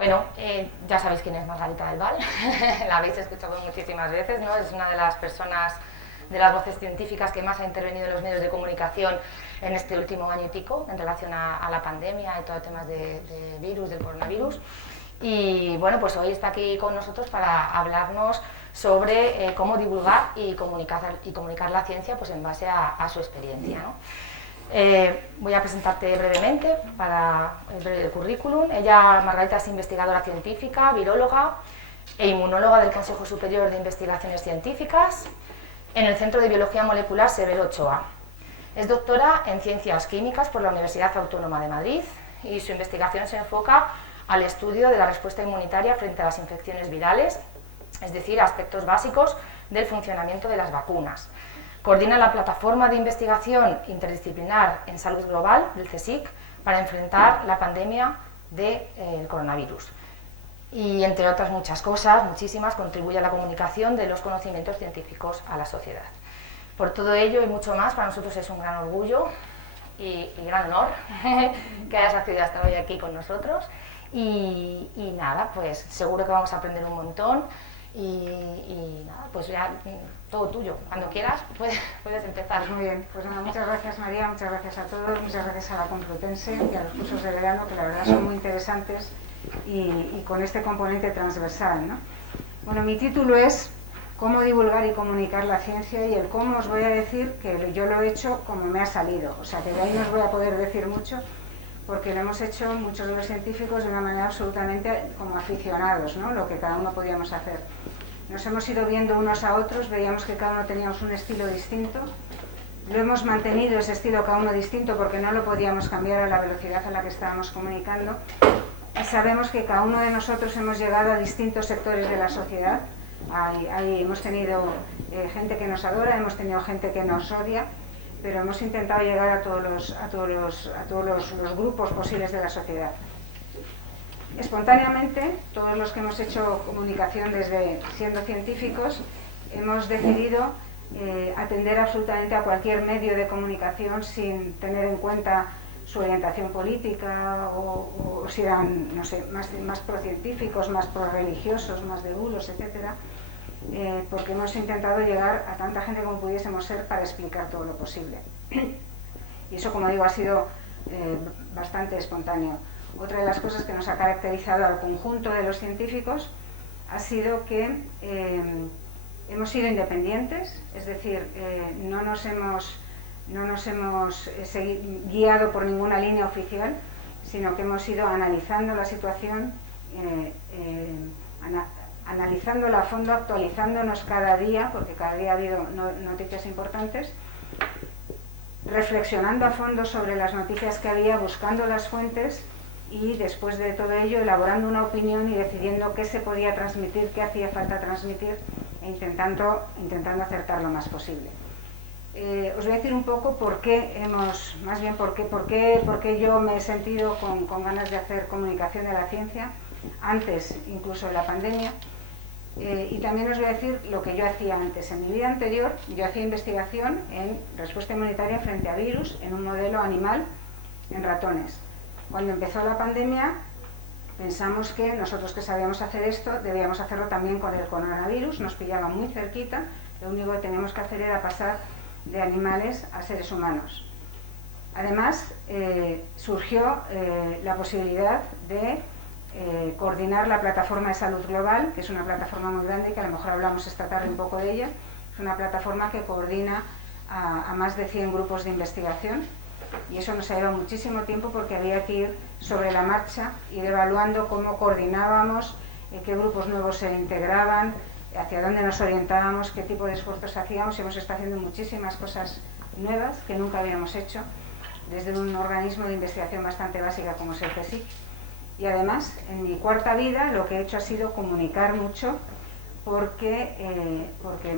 Bueno, ya sabéis quién es Margarita del Val, la habéis escuchado muchísimas veces, ¿no? Es una de las personas, de las voces científicas que más ha intervenido en los medios de comunicación en este último año y pico en relación a la pandemia y todo el tema de virus, del coronavirus. Y bueno, pues hoy está aquí con nosotros para hablarnos sobre cómo divulgar y comunicar la ciencia pues en base a su experiencia, ¿no? Voy a presentarte brevemente para el breve currículum. Ella, Margarita, es investigadora científica, viróloga e inmunóloga del Consejo Superior de Investigaciones Científicas en el Centro de Biología Molecular Severo Ochoa. Es doctora en Ciencias Químicas por la Universidad Autónoma de Madrid y su investigación se enfoca al estudio de la respuesta inmunitaria frente a las infecciones virales, es decir, aspectos básicos del funcionamiento de las vacunas. Coordina la plataforma de investigación interdisciplinar en salud global del CSIC para enfrentar la pandemia del coronavirus. Y entre otras muchas cosas, muchísimas, contribuye a la comunicación de los conocimientos científicos a la sociedad. Por todo ello y mucho más, para nosotros es un gran orgullo y gran honor que hayas accedido a estar hoy aquí con nosotros. Y nada, pues seguro que vamos a aprender un montón. Y nada, pues ya todo tuyo. Cuando quieras puedes empezar. Pues muy bien, pues nada, muchas gracias María, muchas gracias a todos, muchas gracias a la Complutense y a los cursos de verano, que la verdad son muy interesantes y con este componente transversal, ¿no? Bueno, mi título es Cómo divulgar y comunicar la ciencia, y el cómo os voy a decir que yo lo he hecho como me ha salido, o sea que de ahí no os voy a poder decir mucho, porque lo hemos hecho muchos de los científicos de una manera absolutamente como aficionados, ¿no? Lo que cada uno podíamos hacer. Nos hemos ido viendo unos a otros, veíamos que cada uno teníamos un estilo distinto. Lo hemos mantenido ese estilo cada uno distinto porque no lo podíamos cambiar a la velocidad a la que estábamos comunicando. Y sabemos que cada uno de nosotros hemos llegado a distintos sectores de la sociedad. Hemos tenido gente que nos adora, hemos tenido gente que nos odia, pero hemos intentado llegar a todos los grupos posibles de la sociedad. Espontáneamente, todos los que hemos hecho comunicación desde siendo científicos, hemos decidido atender absolutamente a cualquier medio de comunicación sin tener en cuenta su orientación política o si eran, no sé, más procientíficos, más prorreligiosos, más de bulos, etcétera, porque hemos intentado llegar a tanta gente como pudiésemos ser para explicar todo lo posible. Y eso, como digo, ha sido bastante espontáneo. Otra de las cosas que nos ha caracterizado al conjunto de los científicos ha sido que hemos sido independientes, es decir, no nos hemos guiado por ninguna línea oficial, sino que hemos ido analizando la situación, analizándola a fondo, actualizándonos cada día, porque cada día ha habido noticias importantes, reflexionando a fondo sobre las noticias que había, buscando las fuentes y después de todo ello elaborando una opinión y decidiendo qué se podía transmitir, qué hacía falta transmitir e intentando acertar lo más posible. Os voy a decir un poco por qué yo me he sentido con ganas de hacer comunicación de la ciencia antes incluso de la pandemia, y también os voy a decir lo que yo hacía antes. En mi vida anterior yo hacía investigación en respuesta inmunitaria frente a virus en un modelo animal en ratones. Cuando empezó la pandemia pensamos que nosotros que sabíamos hacer esto debíamos hacerlo también con el coronavirus, nos pillaba muy cerquita, lo único que teníamos que hacer era pasar de animales a seres humanos. Además, surgió la posibilidad de coordinar la plataforma de salud global, que es una plataforma muy grande, que a lo mejor hablamos esta tarde un poco de ella. Es una plataforma que coordina a más de 100 grupos de investigación, y eso nos ha llevado muchísimo tiempo porque había que ir sobre la marcha, ir evaluando cómo coordinábamos, qué grupos nuevos se integraban, hacia dónde nos orientábamos, qué tipo de esfuerzos hacíamos. Hemos estado haciendo muchísimas cosas nuevas que nunca habíamos hecho, desde un organismo de investigación bastante básica como es el CSIC. Y además, en mi cuarta vida, lo que he hecho ha sido comunicar mucho, porque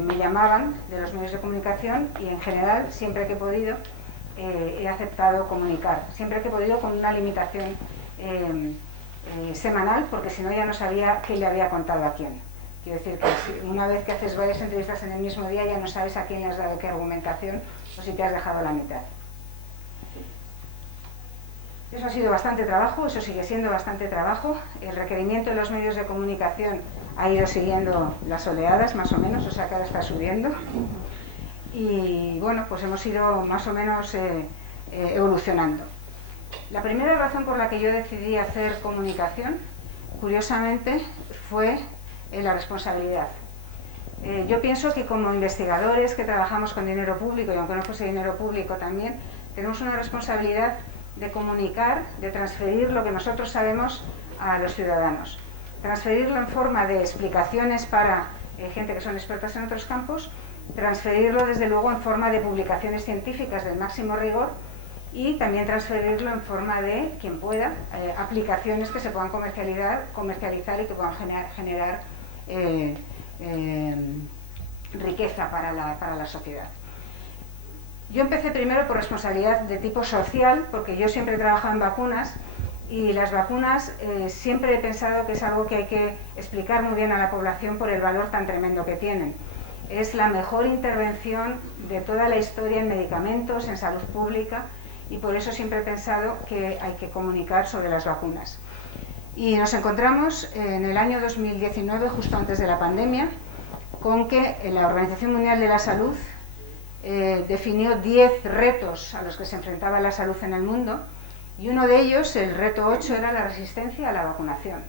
me llamaban de los medios de comunicación y en general, siempre que he podido, he aceptado comunicar, siempre que he podido con una limitación semanal, porque si no ya no sabía qué le había contado a quién. Quiero decir que una vez que haces varias entrevistas en el mismo día ya no sabes a quién le has dado qué argumentación o si te has dejado la mitad. Eso ha sido bastante trabajo, eso sigue siendo bastante trabajo. El requerimiento de los medios de comunicación ha ido siguiendo las oleadas, más o menos, o sea que ahora está subiendo. Y bueno, pues hemos ido más o menos evolucionando. La primera razón por la que yo decidí hacer comunicación, curiosamente, fue la responsabilidad. Yo pienso que como investigadores que trabajamos con dinero público, y aunque no fuese dinero público también, tenemos una responsabilidad de comunicar, de transferir lo que nosotros sabemos a los ciudadanos. Transferirlo en forma de explicaciones para gente que son expertas en otros campos, transferirlo desde luego en forma de publicaciones científicas del máximo rigor y también transferirlo en forma de, quien pueda, aplicaciones que se puedan comercializar y que puedan generar riqueza para la sociedad. Yo empecé primero por responsabilidad de tipo social, porque yo siempre he trabajado en vacunas y las vacunas siempre he pensado que es algo que hay que explicar muy bien a la población por el valor tan tremendo que tienen. Es la mejor intervención de toda la historia en medicamentos, en salud pública, y por eso siempre he pensado que hay que comunicar sobre las vacunas. Y nos encontramos en el año 2019, justo antes de la pandemia, con que la Organización Mundial de la Salud definió 10 retos a los que se enfrentaba la salud en el mundo, y uno de ellos, el reto 8, era la resistencia a la vacunación.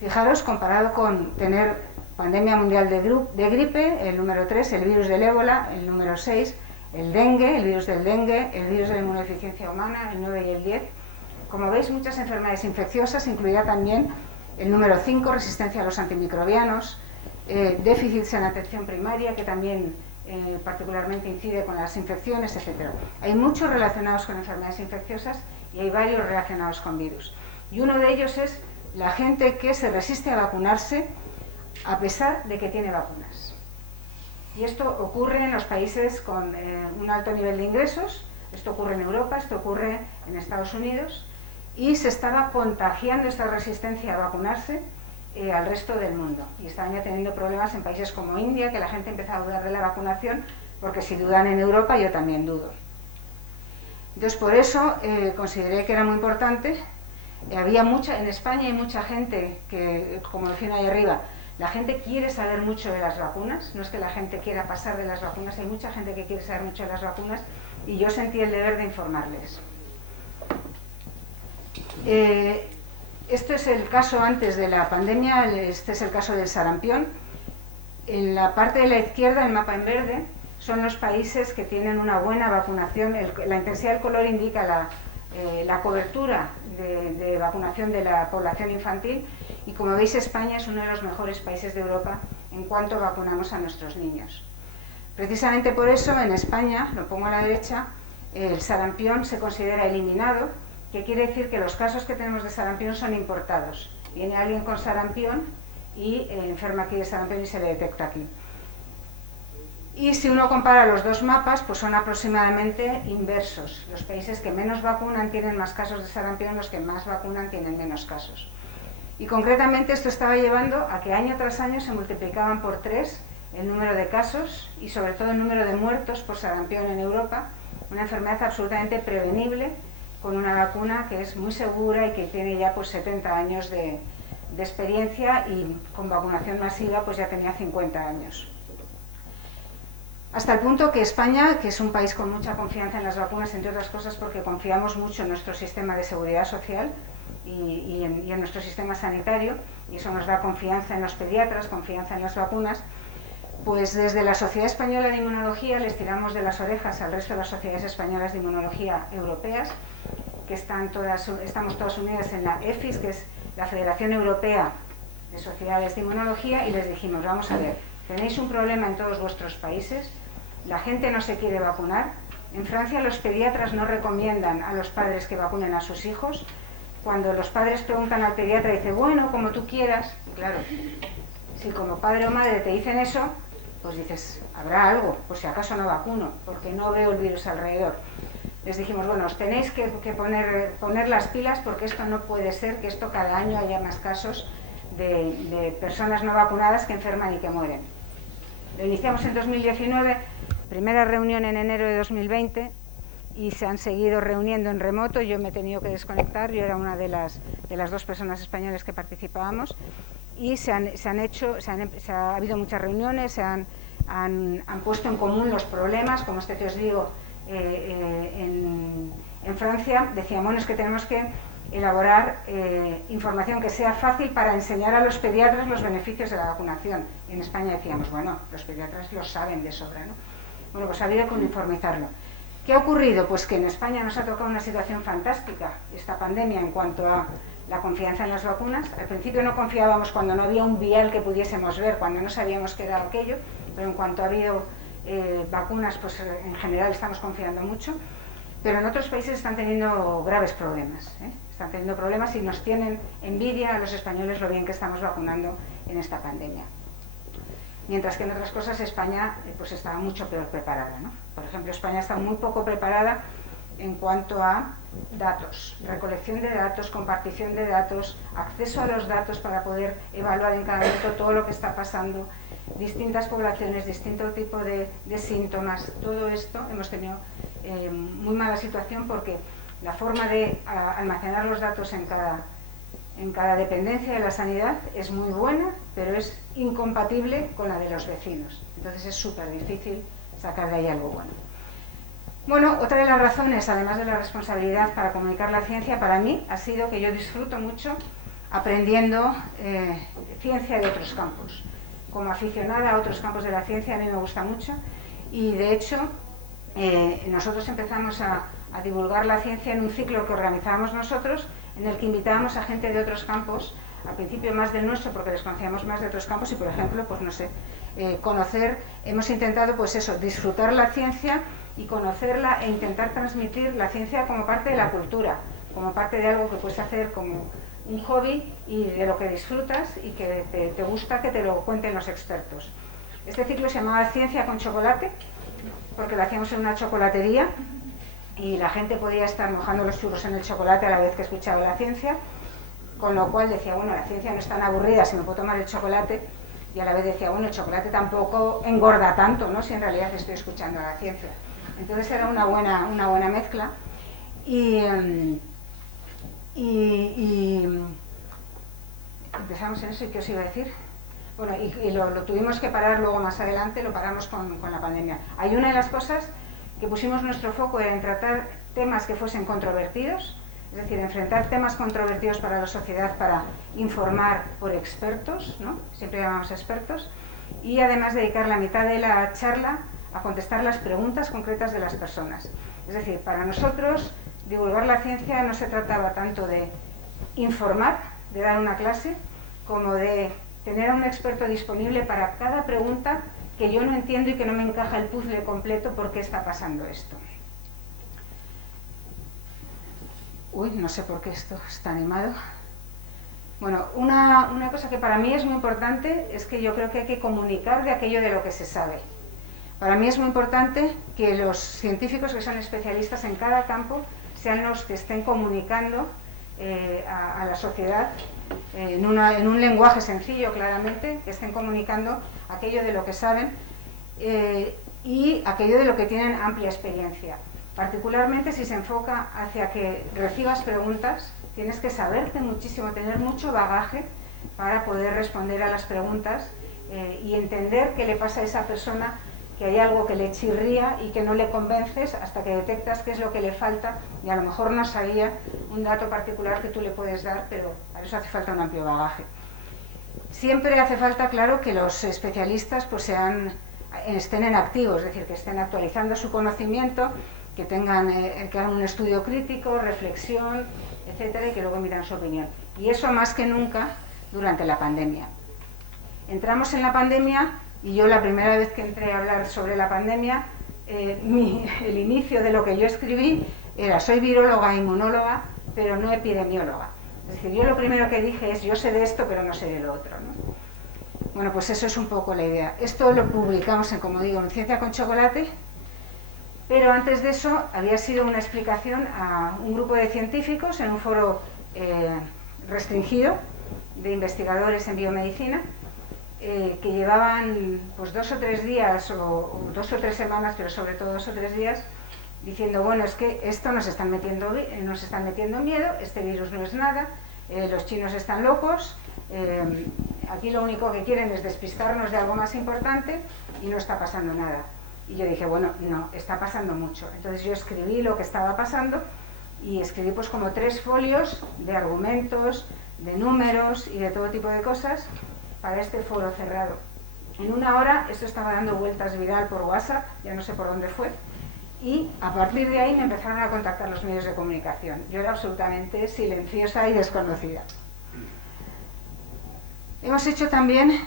Fijaros, comparado con tener pandemia mundial de gripe, el número 3, el virus del ébola, el número 6, el dengue, el virus del dengue, el virus de la inmunodeficiencia humana, el 9 y el 10. Como veis, muchas enfermedades infecciosas, incluida también el número 5, resistencia a los antimicrobianos, déficits en atención primaria, que también particularmente incide con las infecciones, etc. Hay muchos relacionados con enfermedades infecciosas y hay varios relacionados con virus. Y uno de ellos es la gente que se resiste a vacunarse a pesar de que tiene vacunas. Y esto ocurre en los países con un alto nivel de ingresos, esto ocurre en Europa, esto ocurre en Estados Unidos, y se estaba contagiando esta resistencia a vacunarse al resto del mundo. Y estaban ya teniendo problemas en países como India, que la gente empezaba a dudar de la vacunación, porque si dudan en Europa, yo también dudo. Entonces, por eso consideré que era muy importante. En España hay mucha gente que, como decía ahí arriba, la gente quiere saber mucho de las vacunas, no es que la gente quiera pasar de las vacunas, hay mucha gente que quiere saber mucho de las vacunas, y yo sentí el deber de informarles. Este es el caso antes de la pandemia, este es el caso del sarampión. En la parte de la izquierda, el mapa en verde, son los países que tienen una buena vacunación. La intensidad del color indica la cobertura de vacunación de la población infantil, y como veis, España es uno de los mejores países de Europa en cuanto vacunamos a nuestros niños. Precisamente por eso, en España, lo pongo a la derecha, el sarampión se considera eliminado, que quiere decir que los casos que tenemos de sarampión son importados. Viene alguien con sarampión y enferma aquí de sarampión y se le detecta aquí. Y si uno compara los dos mapas, pues son aproximadamente inversos. Los países que menos vacunan tienen más casos de sarampión, los que más vacunan tienen menos casos. Y concretamente esto estaba llevando a que año tras año se multiplicaban por 3 el número de casos y sobre todo el número de muertos por sarampión en Europa, una enfermedad absolutamente prevenible, con una vacuna que es muy segura y que tiene ya pues 70 años de experiencia, y con vacunación masiva pues ya tenía 50 años. Hasta el punto que España, que es un país con mucha confianza en las vacunas, entre otras cosas porque confiamos mucho en nuestro sistema de seguridad social y en nuestro sistema sanitario, y eso nos da confianza en los pediatras, confianza en las vacunas, pues desde la Sociedad Española de Inmunología les tiramos de las orejas al resto de las sociedades españolas de inmunología europeas, que estamos todas unidas en la EFIS, que es la Federación Europea de Sociedades de Inmunología, y les dijimos, vamos a ver, tenéis un problema en todos vuestros países, la gente no se quiere vacunar. En Francia los pediatras no recomiendan a los padres que vacunen a sus hijos. Cuando los padres preguntan al pediatra, dice, bueno, como tú quieras. Y claro, si como padre o madre te dicen eso, pues dices, habrá algo, pues si acaso no vacuno, porque no veo el virus alrededor. Les dijimos, bueno, os tenéis que poner las pilas, porque esto no puede ser, que esto cada año haya más casos de personas no vacunadas que enferman y que mueren. Lo iniciamos en 2019, primera reunión en enero de 2020, y se han seguido reuniendo en remoto. Yo me he tenido que desconectar, yo era una de las 2 personas españolas que participábamos, y ha habido muchas reuniones, se han puesto en común los problemas, como este que os digo, en Francia decíamos, bueno, es que tenemos que elaborar información que sea fácil para enseñar a los pediatras los beneficios de la vacunación. En España decíamos, bueno, los pediatras lo saben de sobra, ¿no? Bueno, pues ha habido que uniformizarlo. ¿Qué ha ocurrido? Pues que en España nos ha tocado una situación fantástica, esta pandemia, en cuanto a la confianza en las vacunas. Al principio no confiábamos cuando no había un vial que pudiésemos ver, cuando no sabíamos qué era aquello, pero en cuanto ha habido vacunas, pues en general estamos confiando mucho. Pero en otros países están teniendo graves problemas, están teniendo problemas y nos tienen envidia a los españoles lo bien que estamos vacunando en esta pandemia. Mientras que en otras cosas España pues estaba mucho peor preparada, ¿no? Por ejemplo, España está muy poco preparada en cuanto a datos, recolección de datos, compartición de datos, acceso a los datos para poder evaluar en cada momento todo lo que está pasando, distintas poblaciones, distinto tipo de síntomas. Todo esto hemos tenido muy mala situación, porque la forma de almacenar los datos en cada dependencia de la sanidad es muy buena, pero es incompatible con la de los vecinos. Entonces es súper difícil sacar de ahí algo bueno. Bueno, otra de las razones, además de la responsabilidad para comunicar la ciencia, para mí ha sido que yo disfruto mucho aprendiendo ciencia de otros campos. Como aficionada a otros campos de la ciencia, a mí me gusta mucho, y de hecho nosotros empezamos a divulgar la ciencia en un ciclo que organizábamos nosotros, en el que invitábamos a gente de otros campos, al principio más del nuestro porque les conocíamos más de otros campos, y por ejemplo, pues no sé, hemos intentado pues eso, disfrutar la ciencia y conocerla, e intentar transmitir la ciencia como parte de la cultura, como parte de algo que puedes hacer como un hobby y de lo que disfrutas y que te gusta que te lo cuenten los expertos. Este ciclo se llamaba Ciencia con Chocolate, porque lo hacíamos en una chocolatería y la gente podía estar mojando los churros en el chocolate a la vez que escuchaba la ciencia, con lo cual decía, bueno, la ciencia no es tan aburrida si me puedo tomar el chocolate, y a la vez decía, bueno, el chocolate tampoco engorda tanto, ¿no?, si en realidad estoy escuchando a la ciencia. Entonces era una buena mezcla, y empezamos en eso. ¿Y qué os iba a decir? Bueno, y lo tuvimos que parar luego más adelante, lo paramos con la pandemia. Hay una de las cosas que pusimos nuestro foco era en tratar temas que fuesen controvertidos, es decir, enfrentar temas controvertidos para la sociedad, para informar por expertos, ¿no? Siempre llamamos expertos, y además dedicar la mitad de la charla a contestar las preguntas concretas de las personas. Es decir, para nosotros divulgar la ciencia no se trataba tanto de informar, de dar una clase, como de tener a un experto disponible para cada pregunta que yo no entiendo y que no me encaja el puzzle completo por qué está pasando esto. Uy, no sé por qué esto está animado. Bueno, una cosa que para mí es muy importante es que yo creo que hay que comunicar de aquello de lo que se sabe. Para mí es muy importante que los científicos que son especialistas en cada campo sean los que estén comunicando a la sociedad en un lenguaje sencillo, claramente, que estén comunicando aquello de lo que saben y aquello de lo que tienen amplia experiencia. Particularmente si se enfoca hacia que recibas preguntas, tienes que saberte muchísimo, tener mucho bagaje para poder responder a las preguntas y entender qué le pasa a esa persona, que hay algo que le chirría y que no le convences hasta que detectas qué es lo que le falta, y a lo mejor no sabía un dato particular que tú le puedes dar, pero para eso hace falta un amplio bagaje. Siempre hace falta, claro, que los especialistas pues estén en activo, es decir, que estén actualizando su conocimiento, que hagan un estudio crítico, reflexión, etcétera, y que luego emitan su opinión. Y eso más que nunca durante la pandemia. Entramos en la pandemia y yo la primera vez que entré a hablar sobre la pandemia, el inicio de lo que yo escribí era: soy viróloga e inmunóloga, pero no epidemióloga. Es decir, yo lo primero que dije es: yo sé de esto, pero no sé de lo otro, ¿no? Bueno, pues eso es un poco la idea. Esto lo publicamos, como digo, en Ciencia con Chocolate, pero antes de eso había sido una explicación a un grupo de científicos en un foro restringido de investigadores en biomedicina, que llevaban pues 2 o 3 días o 2 o 3 semanas, pero sobre todo 2 o 3 días, diciendo, bueno, es que esto nos están metiendo miedo, este virus no es nada, los chinos están locos, aquí lo único que quieren es despistarnos de algo más importante y no está pasando nada. Y yo dije, bueno, no, está pasando mucho. Entonces yo escribí lo que estaba pasando y escribí pues como 3 folios de argumentos, de números y de todo tipo de cosas para este foro cerrado. En 1 hora esto estaba dando vueltas viral por WhatsApp, ya no sé por dónde fue, y a partir de ahí me empezaron a contactar los medios de comunicación. Yo era absolutamente silenciosa y desconocida. Hemos hecho también,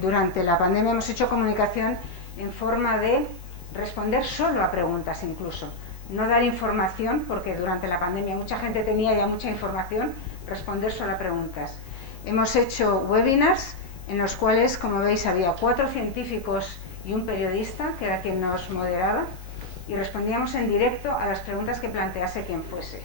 durante la pandemia, hemos hecho comunicación en forma de responder solo a preguntas incluso. No dar información, porque durante la pandemia mucha gente tenía ya mucha información, responder solo a preguntas. Hemos hecho webinars en los cuales, como veis, había 4 científicos y un periodista, que era quien nos moderaba, y respondíamos en directo a las preguntas que plantease quien fuese.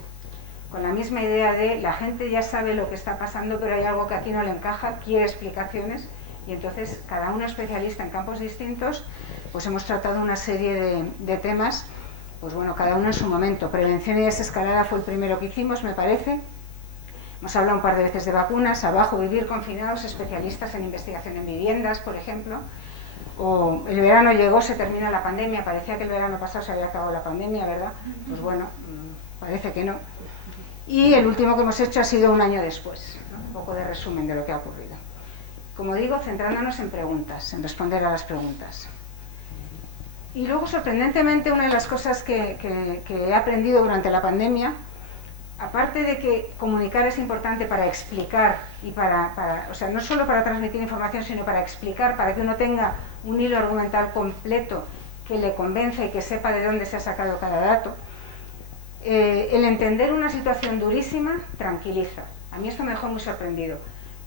Con la misma idea de, la gente ya sabe lo que está pasando, pero hay algo que aquí no le encaja, quiere explicaciones, y entonces cada uno especialista en campos distintos, pues hemos tratado una serie de temas, pues bueno, cada uno en su momento. Prevención y desescalada fue el primero que hicimos, me parece. Hemos hablado un par de veces de vacunas, abajo vivir confinados, especialistas en investigación en viviendas, por ejemplo. O el verano llegó, se termina la pandemia, parecía que el verano pasado se había acabado la pandemia, ¿verdad? Pues bueno, parece que no. Y el último que hemos hecho ha sido 1 año después, ¿no? Un poco de resumen de lo que ha ocurrido. Como digo, centrándonos en preguntas, en responder a las preguntas. Y luego, sorprendentemente, una de las cosas que he aprendido durante la pandemia, aparte de que comunicar es importante para explicar y o sea, no solo para transmitir información, sino para explicar, para que uno tenga un hilo argumental completo que le convenza y que sepa de dónde se ha sacado cada dato, el entender una situación durísima tranquiliza. A mí esto me dejó muy sorprendido.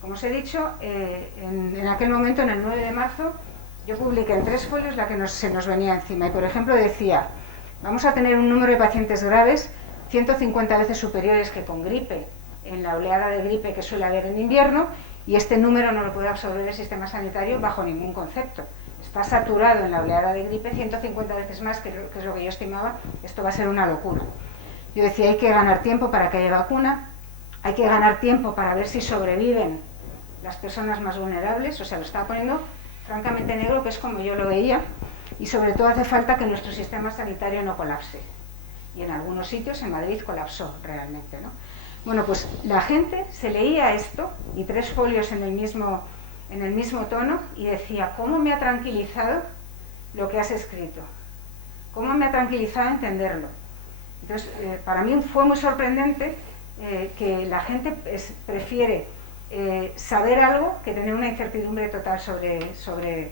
Como os he dicho, en aquel momento, en el 9 de marzo, yo publiqué en 3 folios la que se nos venía encima. Y, por ejemplo, decía, vamos a tener un número de pacientes graves 150 veces superiores que con gripe, en la oleada de gripe que suele haber en invierno, y este número no lo puede absorber el sistema sanitario bajo ningún concepto. Está saturado en la oleada de gripe 150 veces más, que es lo que yo estimaba. Esto va a ser una locura. Yo decía, hay que ganar tiempo para que haya vacuna, hay que ganar tiempo para ver si sobreviven las personas más vulnerables, o sea, lo estaba poniendo francamente negro, que es como yo lo veía, y sobre todo hace falta que nuestro sistema sanitario no colapse. Y en algunos sitios, en Madrid, colapsó realmente, ¿no? Bueno, pues la gente se leía esto, y 3 folios en el mismo tono, y decía, ¿cómo me ha tranquilizado lo que has escrito? ¿Cómo me ha tranquilizado entenderlo? Entonces, para mí fue muy sorprendente que la gente prefiere saber algo que tener una incertidumbre total sobre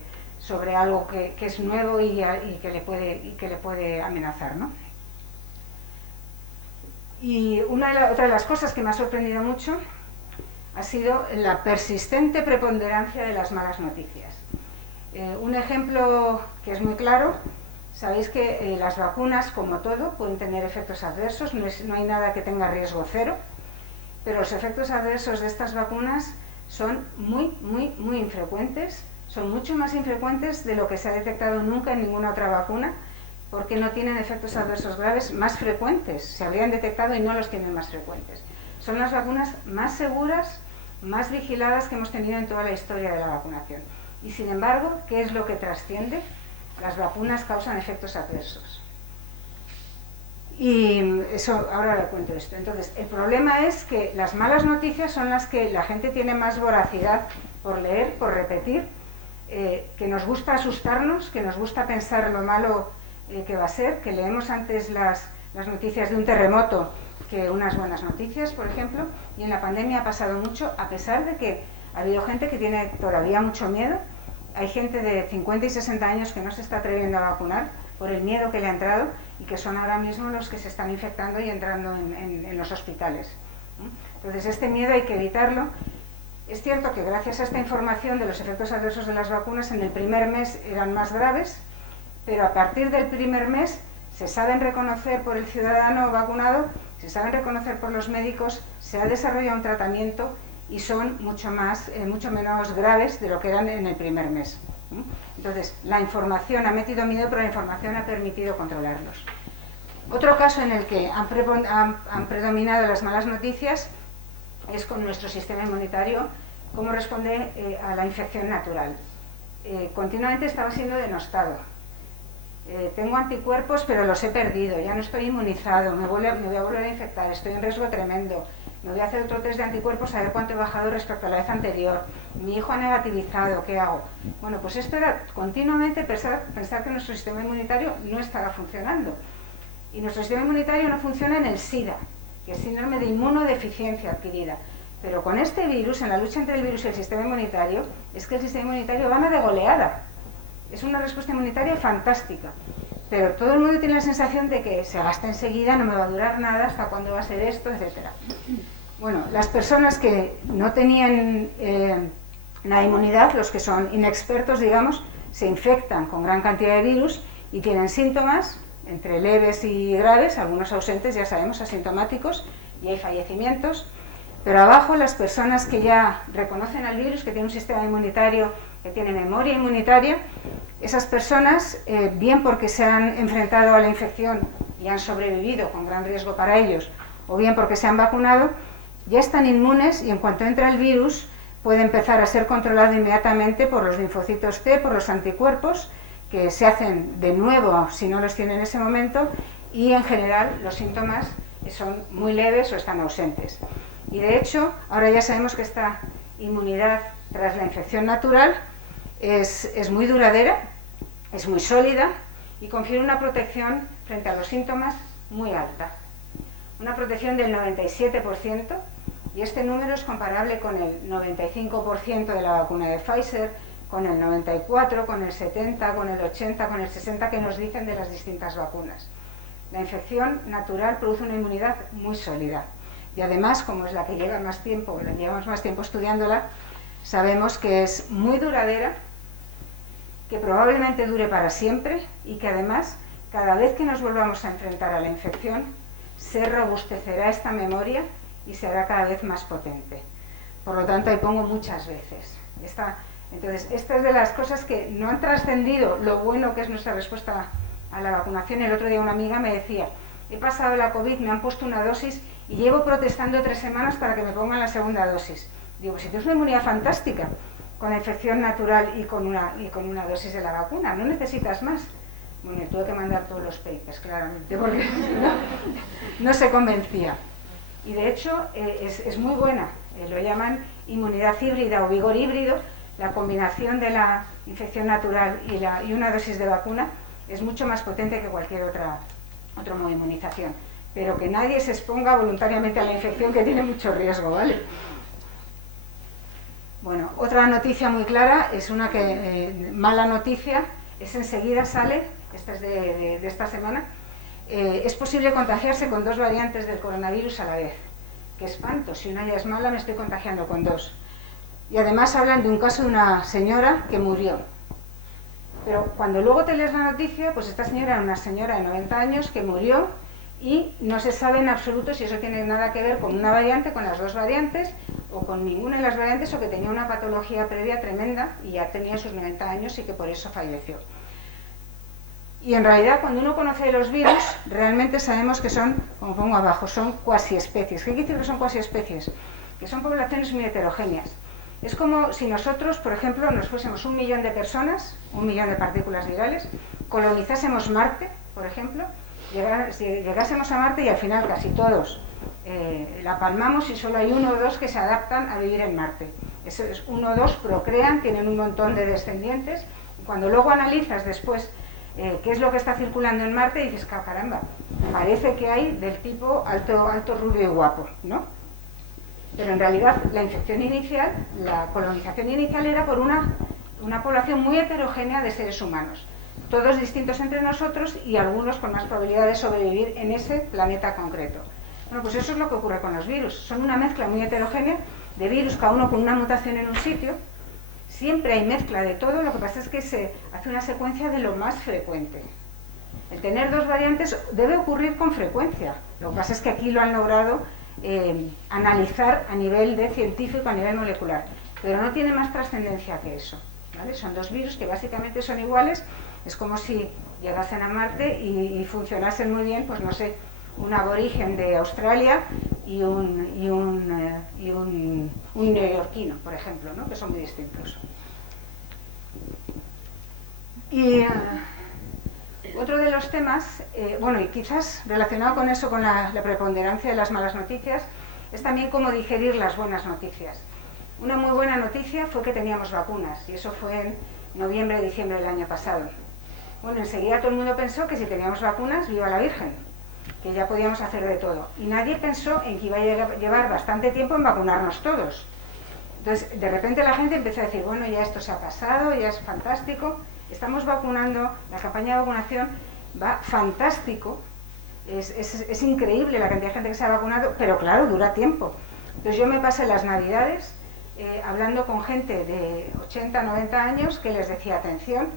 algo que es nuevo y que le puede amenazar, ¿no? Y otra de las cosas que me ha sorprendido mucho ha sido la persistente preponderancia de las malas noticias. Un ejemplo que es muy claro, sabéis que las vacunas, como todo, pueden tener efectos adversos, no hay nada que tenga riesgo cero, pero los efectos adversos de estas vacunas son muy, muy, muy infrecuentes, son mucho más infrecuentes de lo que se ha detectado nunca en ninguna otra vacuna, porque no tienen efectos adversos graves más frecuentes, se habrían detectado y no los tienen más frecuentes. Son las vacunas más seguras, más vigiladas que hemos tenido en toda la historia de la vacunación. Y sin embargo, ¿qué es lo que trasciende? Las vacunas causan efectos adversos. Y eso, ahora le cuento esto. Entonces, el problema es que las malas noticias son las que la gente tiene más voracidad por leer, por repetir, que nos gusta asustarnos, que nos gusta pensar lo malo que va a ser, que leemos antes las noticias de un terremoto que unas buenas noticias, por ejemplo, y en la pandemia ha pasado mucho, a pesar de que ha habido gente que tiene todavía mucho miedo. Hay gente de 50 y 60 años que no se está atreviendo a vacunar por el miedo que le ha entrado y que son ahora mismo los que se están infectando y entrando en los hospitales. Entonces, este miedo hay que evitarlo. Es cierto que gracias a esta información de los efectos adversos de las vacunas, en el primer mes eran más graves, pero a partir del primer mes se saben reconocer por el ciudadano vacunado, se saben reconocer por los médicos, se ha desarrollado un tratamiento y son mucho menos graves de lo que eran en el primer mes. Entonces, la información ha metido miedo, pero la información ha permitido controlarlos. Otro caso en el que han predominado las malas noticias es con nuestro sistema inmunitario, cómo responde a la infección natural. Continuamente estaba siendo denostado. Tengo anticuerpos, pero los he perdido, ya no estoy inmunizado, me voy a volver a infectar, estoy en riesgo tremendo, me voy a hacer otro test de anticuerpos a ver cuánto he bajado respecto a la vez anterior, mi hijo ha negativizado, ¿qué hago? Bueno, pues esto era continuamente pensar que nuestro sistema inmunitario no estaba funcionando. Y nuestro sistema inmunitario no funciona en el SIDA, que es síndrome de inmunodeficiencia adquirida. Pero con este virus, en la lucha entre el virus y el sistema inmunitario, es que el sistema inmunitario gana de goleada. Es una respuesta inmunitaria fantástica. Pero todo el mundo tiene la sensación de que se gasta enseguida, no me va a durar nada, hasta cuándo va a ser esto, etc. Bueno, las personas que no tenían la inmunidad, los que son inexpertos, digamos, se infectan con gran cantidad de virus y tienen síntomas entre leves y graves, algunos ausentes, ya sabemos, asintomáticos, y hay fallecimientos. Pero abajo, las personas que ya reconocen al virus, que tienen un sistema inmunitario, que tiene memoria inmunitaria, esas personas, bien porque se han enfrentado a la infección y han sobrevivido con gran riesgo para ellos, o bien porque se han vacunado, ya están inmunes y en cuanto entra el virus puede empezar a ser controlado inmediatamente por los linfocitos T, por los anticuerpos, que se hacen de nuevo si no los tiene en ese momento, y en general los síntomas son muy leves o están ausentes. Y de hecho, ahora ya sabemos que esta inmunidad tras la infección natural es muy duradera, es muy sólida y confiere una protección frente a los síntomas muy alta. Una protección del 97%, y este número es comparable con el 95% de la vacuna de Pfizer, con el 94%, con el 70%, con el 80%, con el 60% que nos dicen de las distintas vacunas. La infección natural produce una inmunidad muy sólida. Y además, como es la que lleva más tiempo, llevamos más tiempo estudiándola, sabemos que es muy duradera, que probablemente dure para siempre y que además, cada vez que nos volvamos a enfrentar a la infección, se robustecerá esta memoria y se hará cada vez más potente. Por lo tanto, ahí pongo muchas veces. Entonces, esta es de las cosas que no han trascendido lo bueno que es nuestra respuesta a la vacunación. El otro día una amiga me decía, he pasado la COVID, me han puesto una dosis y llevo protestando 3 semanas para que me pongan la segunda dosis. Digo, si tienes una inmunidad fantástica con la infección natural y con una dosis de la vacuna, no necesitas más. Bueno, tuve que mandar todos los papers, claramente, porque no se convencía. Y de hecho es muy buena, lo llaman inmunidad híbrida o vigor híbrido. La combinación de la infección natural y una dosis de vacuna es mucho más potente que cualquier otro modo de inmunización. Pero que nadie se exponga voluntariamente a la infección, que tiene mucho riesgo, ¿vale? Bueno, otra noticia muy clara es una mala noticia, enseguida sale, esta es de esta semana, es posible contagiarse con 2 variantes del coronavirus a la vez. ¡Qué espanto! Si una ya es mala, me estoy contagiando con 2. Y además hablan de un caso de una señora que murió. Pero cuando luego te lees la noticia, pues esta señora era una señora de 90 años que murió y no se sabe en absoluto si eso tiene nada que ver con una variante, con las 2 variantes, o con ninguna de las variantes, o que tenía una patología previa tremenda y ya tenía sus 90 años y que por eso falleció. Y en realidad, cuando uno conoce los virus, realmente sabemos que son, como pongo abajo, son cuasiespecies. ¿Qué quiere decir que son cuasiespecies? Que son poblaciones muy heterogéneas. Es como si nosotros, por ejemplo, nos fuésemos 1 millón de personas, 1 millón de partículas virales, colonizásemos Marte, por ejemplo, llegásemos a Marte y al final casi todos la palmamos y solo hay 1 o 2 que se adaptan a vivir en Marte. Eso es 1 o 2 procrean, tienen un montón de descendientes, y cuando luego analizas después qué es lo que está circulando en Marte, dices, caramba, parece que hay del tipo alto, rubio y guapo, ¿no? Pero en realidad la infección inicial, la colonización inicial era por una población muy heterogénea de seres humanos, todos distintos entre nosotros y algunos con más probabilidad de sobrevivir en ese planeta concreto. Bueno, pues eso es lo que ocurre con los virus, son una mezcla muy heterogénea de virus, cada uno con una mutación en un sitio. Siempre hay mezcla de todo, lo que pasa es que se hace una secuencia de lo más frecuente. El tener 2 variantes debe ocurrir con frecuencia, lo que pasa es que aquí lo han logrado analizar a nivel de científico, a nivel molecular, pero no tiene más trascendencia que eso, ¿vale? Son 2 virus que básicamente son iguales, es como si llegasen a Marte y funcionasen muy bien, pues no sé, un aborigen de Australia y un neoyorquino, por ejemplo, ¿no? Que son muy distintos. Y otro de los temas, bueno, y quizás relacionado con eso, con la preponderancia de las malas noticias, es también cómo digerir las buenas noticias. Una muy buena noticia fue que teníamos vacunas, y eso fue en noviembre, diciembre del año pasado. Bueno, enseguida todo el mundo pensó que si teníamos vacunas, viva la Virgen, que ya podíamos hacer de todo. Y nadie pensó en que iba a llevar bastante tiempo en vacunarnos todos. Entonces, de repente la gente empezó a decir, bueno, ya esto se ha pasado, ya es fantástico, estamos vacunando, la campaña de vacunación va fantástico, es increíble la cantidad de gente que se ha vacunado, pero claro, dura tiempo. Entonces yo me pasé las Navidades hablando con gente de 80, 90 años que les decía, atención,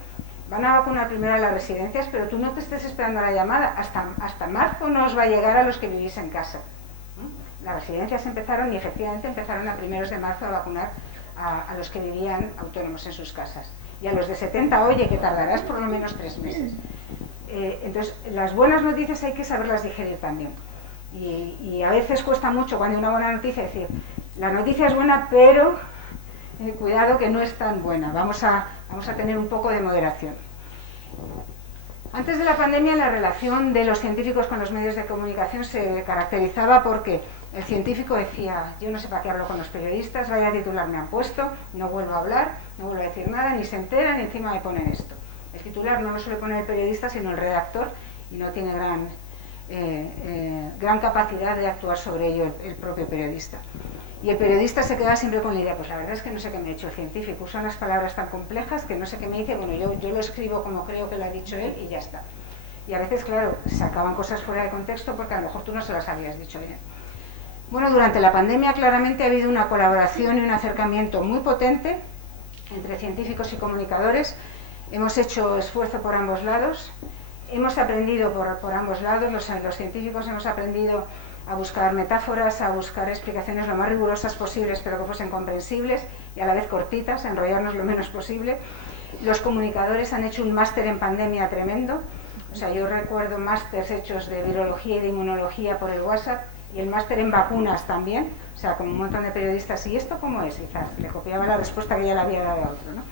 van a vacunar primero a las residencias, pero tú no te estés esperando a la llamada, hasta marzo no os va a llegar a los que vivís en casa. Las residencias empezaron y efectivamente empezaron a primeros de marzo a vacunar a los que vivían autónomos en sus casas. Y a los de 70, oye, que tardarás por lo menos 3 meses. Entonces, las buenas noticias hay que saberlas digerir también. Y a veces cuesta mucho cuando hay una buena noticia decir, la noticia es buena, pero cuidado que no es tan buena, vamos a tener un poco de moderación. Antes de la pandemia, la relación de los científicos con los medios de comunicación se caracterizaba porque el científico decía, yo no sé para qué hablo con los periodistas, vaya titular me han puesto, no vuelvo a hablar, no vuelvo a decir nada, ni se enteran, y encima me ponen esto. El titular no lo suele poner el periodista, sino el redactor, y no tiene gran capacidad de actuar sobre ello el propio periodista. Y el periodista se queda siempre con la idea, pues la verdad es que no sé qué me ha dicho el científico, usa unas palabras tan complejas que no sé qué me dice, bueno, yo lo escribo como creo que lo ha dicho él y ya está. Y a veces, claro, sacaban cosas fuera de contexto porque a lo mejor tú no se las habías dicho bien. Bueno, durante la pandemia claramente ha habido una colaboración y un acercamiento muy potente entre científicos y comunicadores. Hemos hecho esfuerzo por ambos lados, hemos aprendido por ambos lados, los científicos hemos aprendido a buscar metáforas, a buscar explicaciones lo más rigurosas posibles, pero que fuesen comprensibles y a la vez cortitas, enrollarnos lo menos posible. Los comunicadores han hecho un máster en pandemia tremendo, o sea, yo recuerdo másters hechos de virología y de inmunología por el WhatsApp, y el máster en vacunas también, o sea, con un montón de periodistas, ¿y esto cómo es? Quizás le copiaba la respuesta que ya le había dado a otro, ¿no?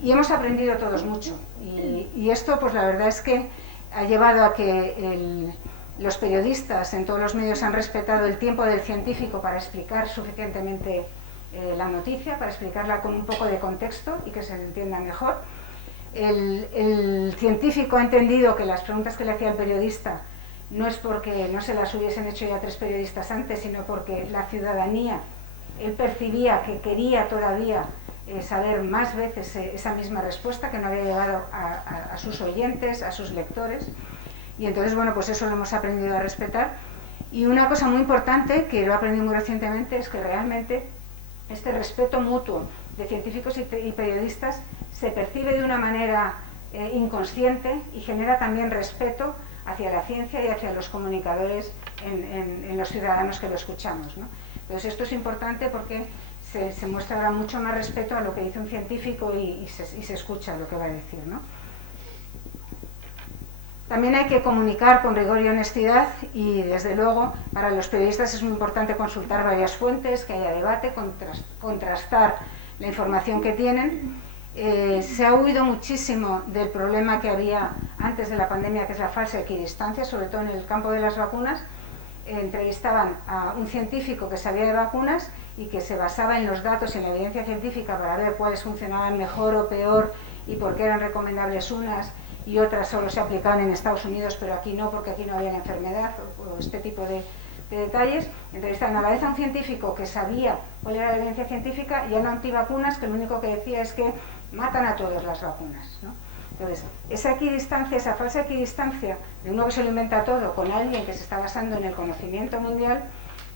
Y hemos aprendido todos mucho, y esto, pues la verdad es que ha llevado a que los periodistas en todos los medios han respetado el tiempo del científico para explicar suficientemente la noticia, para explicarla con un poco de contexto y que se entienda mejor. El científico ha entendido que las preguntas que le hacía el periodista no es porque no se las hubiesen hecho ya 3 periodistas antes, sino porque la ciudadanía, él percibía que quería todavía saber más veces esa misma respuesta que no había llegado a sus oyentes, a sus lectores. Y entonces, bueno, pues eso lo hemos aprendido a respetar. Y una cosa muy importante, que lo he aprendido muy recientemente, es que realmente este respeto mutuo de científicos y periodistas se percibe de una manera inconsciente y genera también respeto hacia la ciencia y hacia los comunicadores en los ciudadanos que lo escuchamos, ¿no? Entonces esto es importante porque se muestra ahora mucho más respeto a lo que dice un científico y se escucha lo que va a decir, ¿no? También hay que comunicar con rigor y honestidad y, desde luego, para los periodistas es muy importante consultar varias fuentes, que haya debate, contrastar la información que tienen. Se ha huido muchísimo del problema que había antes de la pandemia, que es la falsa equidistancia, sobre todo en el campo de las vacunas. Entrevistaban a un científico que sabía de vacunas y que se basaba en los datos y en la evidencia científica para ver cuáles funcionaban mejor o peor y por qué eran recomendables unas y otras solo se aplicaban en Estados Unidos, pero aquí no, porque aquí no había la enfermedad o este tipo de detalles. Entrevistaban a la vez a un científico que sabía cuál era la evidencia científica y a un antivacunas que lo único que decía es que matan a todas las vacunas, ¿no? Entonces, esa equidistancia, esa falsa equidistancia de uno que se lo inventa todo con alguien que se está basando en el conocimiento mundial,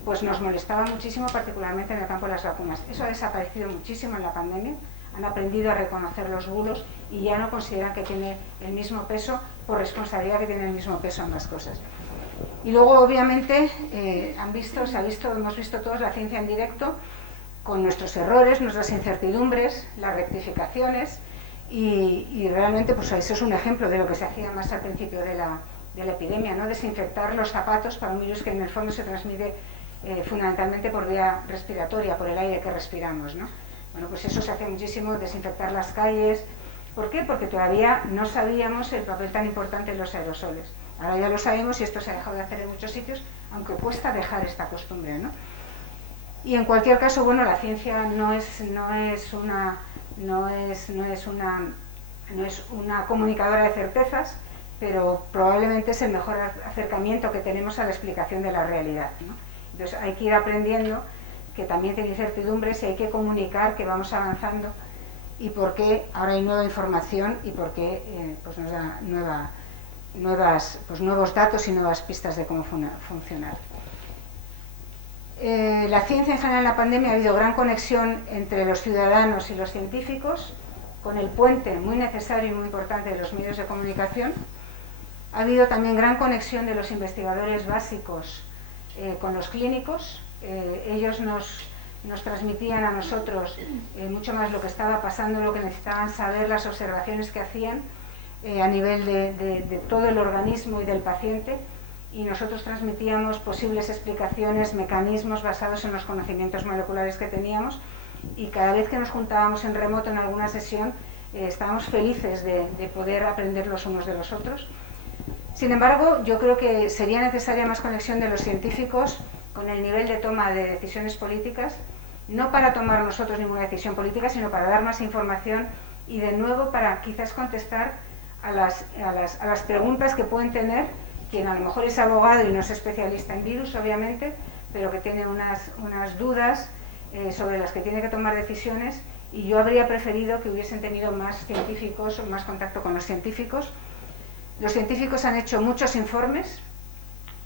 pues nos molestaba muchísimo, particularmente en el campo de las vacunas. Eso ha desaparecido muchísimo en la pandemia. Han aprendido a reconocer los bulos y ya no consideran que tiene el mismo peso, por responsabilidad que tiene el mismo peso ambas cosas. Y luego, obviamente, hemos visto todos la ciencia en directo, con nuestros errores, nuestras incertidumbres, las rectificaciones, y realmente pues eso es un ejemplo de lo que se hacía más al principio de la epidemia, ¿no? Desinfectar los zapatos para un virus que en el fondo se transmite fundamentalmente por vía respiratoria, por el aire que respiramos, ¿no? Bueno, pues eso se hacía muchísimo, desinfectar las calles. ¿Por qué? Porque todavía no sabíamos el papel tan importante de los aerosoles. Ahora ya lo sabemos y esto se ha dejado de hacer en muchos sitios, aunque cuesta dejar esta costumbre, ¿no? Y en cualquier caso, bueno, la ciencia no es una comunicadora de certezas, pero probablemente es el mejor acercamiento que tenemos a la explicación de la realidad, ¿no? Entonces hay que ir aprendiendo que también tiene incertidumbres y hay que comunicar que vamos avanzando y por qué ahora hay nueva información y por qué pues nos da nuevos datos y nuevas pistas de cómo funcionar. La ciencia en general en la pandemia ha habido gran conexión entre los ciudadanos y los científicos, con el puente muy necesario y muy importante de los medios de comunicación. Ha habido también gran conexión de los investigadores básicos con los clínicos. Ellos nos transmitían a nosotros mucho más lo que estaba pasando, lo que necesitaban saber, las observaciones que hacían a nivel de todo el organismo y del paciente, y nosotros transmitíamos posibles explicaciones, mecanismos basados en los conocimientos moleculares que teníamos, y cada vez que nos juntábamos en remoto en alguna sesión estábamos felices de poder aprender los unos de los otros. Sin embargo, yo creo que sería necesaria más conexión de los científicos con el nivel de toma de decisiones políticas, no para tomar nosotros ninguna decisión política, sino para dar más información y de nuevo para quizás contestar a las preguntas que pueden tener quien a lo mejor es abogado y no es especialista en virus, obviamente, pero que tiene unas dudas sobre las que tiene que tomar decisiones, y yo habría preferido que hubiesen tenido más científicos, más contacto con los científicos. Los científicos han hecho muchos informes,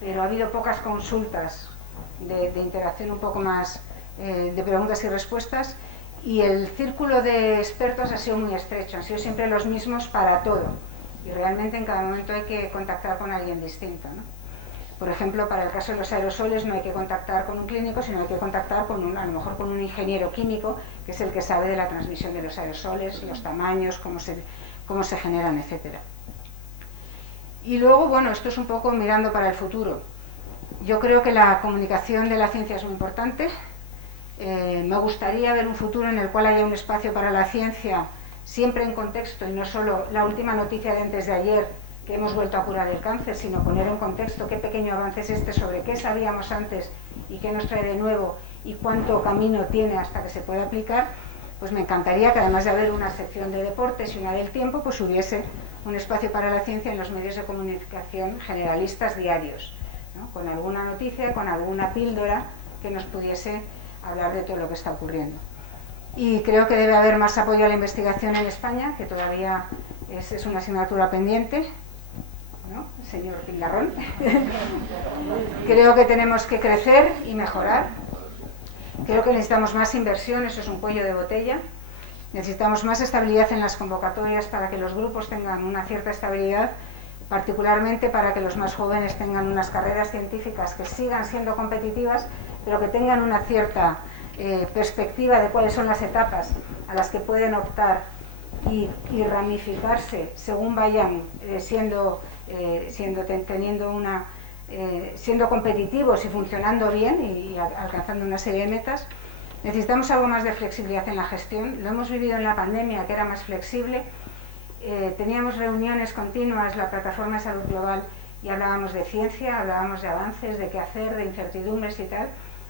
pero ha habido pocas consultas de interacción un poco más de preguntas y respuestas, y el círculo de expertos ha sido muy estrecho, han sido siempre los mismos para todo, y realmente en cada momento hay que contactar con alguien distinto, ¿no? Por ejemplo, para el caso de los aerosoles no hay que contactar con un clínico, sino hay que contactar a lo mejor con un ingeniero químico, que es el que sabe de la transmisión de los aerosoles, los tamaños, cómo se generan, etc. Y luego, bueno, esto es un poco mirando para el futuro. Yo creo que la comunicación de la ciencia es muy importante. Me gustaría ver un futuro en el cual haya un espacio para la ciencia siempre en contexto, y no solo la última noticia de antes de ayer, que hemos vuelto a curar el cáncer, sino poner en contexto qué pequeño avance es este sobre qué sabíamos antes y qué nos trae de nuevo y cuánto camino tiene hasta que se pueda aplicar. Pues me encantaría que, además de haber una sección de deportes y una del tiempo, pues hubiese un espacio para la ciencia en los medios de comunicación generalistas diarios, ¿no? Con alguna noticia, con alguna píldora que nos pudiese hablar de todo lo que está ocurriendo. Y creo que debe haber más apoyo a la investigación en España, que todavía es una asignatura pendiente, ¿no? Señor Pingarrón. Creo que tenemos que crecer y mejorar. Creo que necesitamos más inversión, eso es un cuello de botella. Necesitamos más estabilidad en las convocatorias para que los grupos tengan una cierta estabilidad, particularmente para que los más jóvenes tengan unas carreras científicas que sigan siendo competitivas, pero que tengan una cierta perspectiva de cuáles son las etapas a las que pueden optar y ramificarse según vayan siendo competitivos y funcionando bien y alcanzando una serie de metas. Necesitamos algo más de flexibilidad en la gestión. Lo hemos vivido en la pandemia, que era más flexible. Teníamos reuniones continuas, la plataforma de salud global, y hablábamos de ciencia, hablábamos de avances, de qué hacer, de incertidumbres y tal.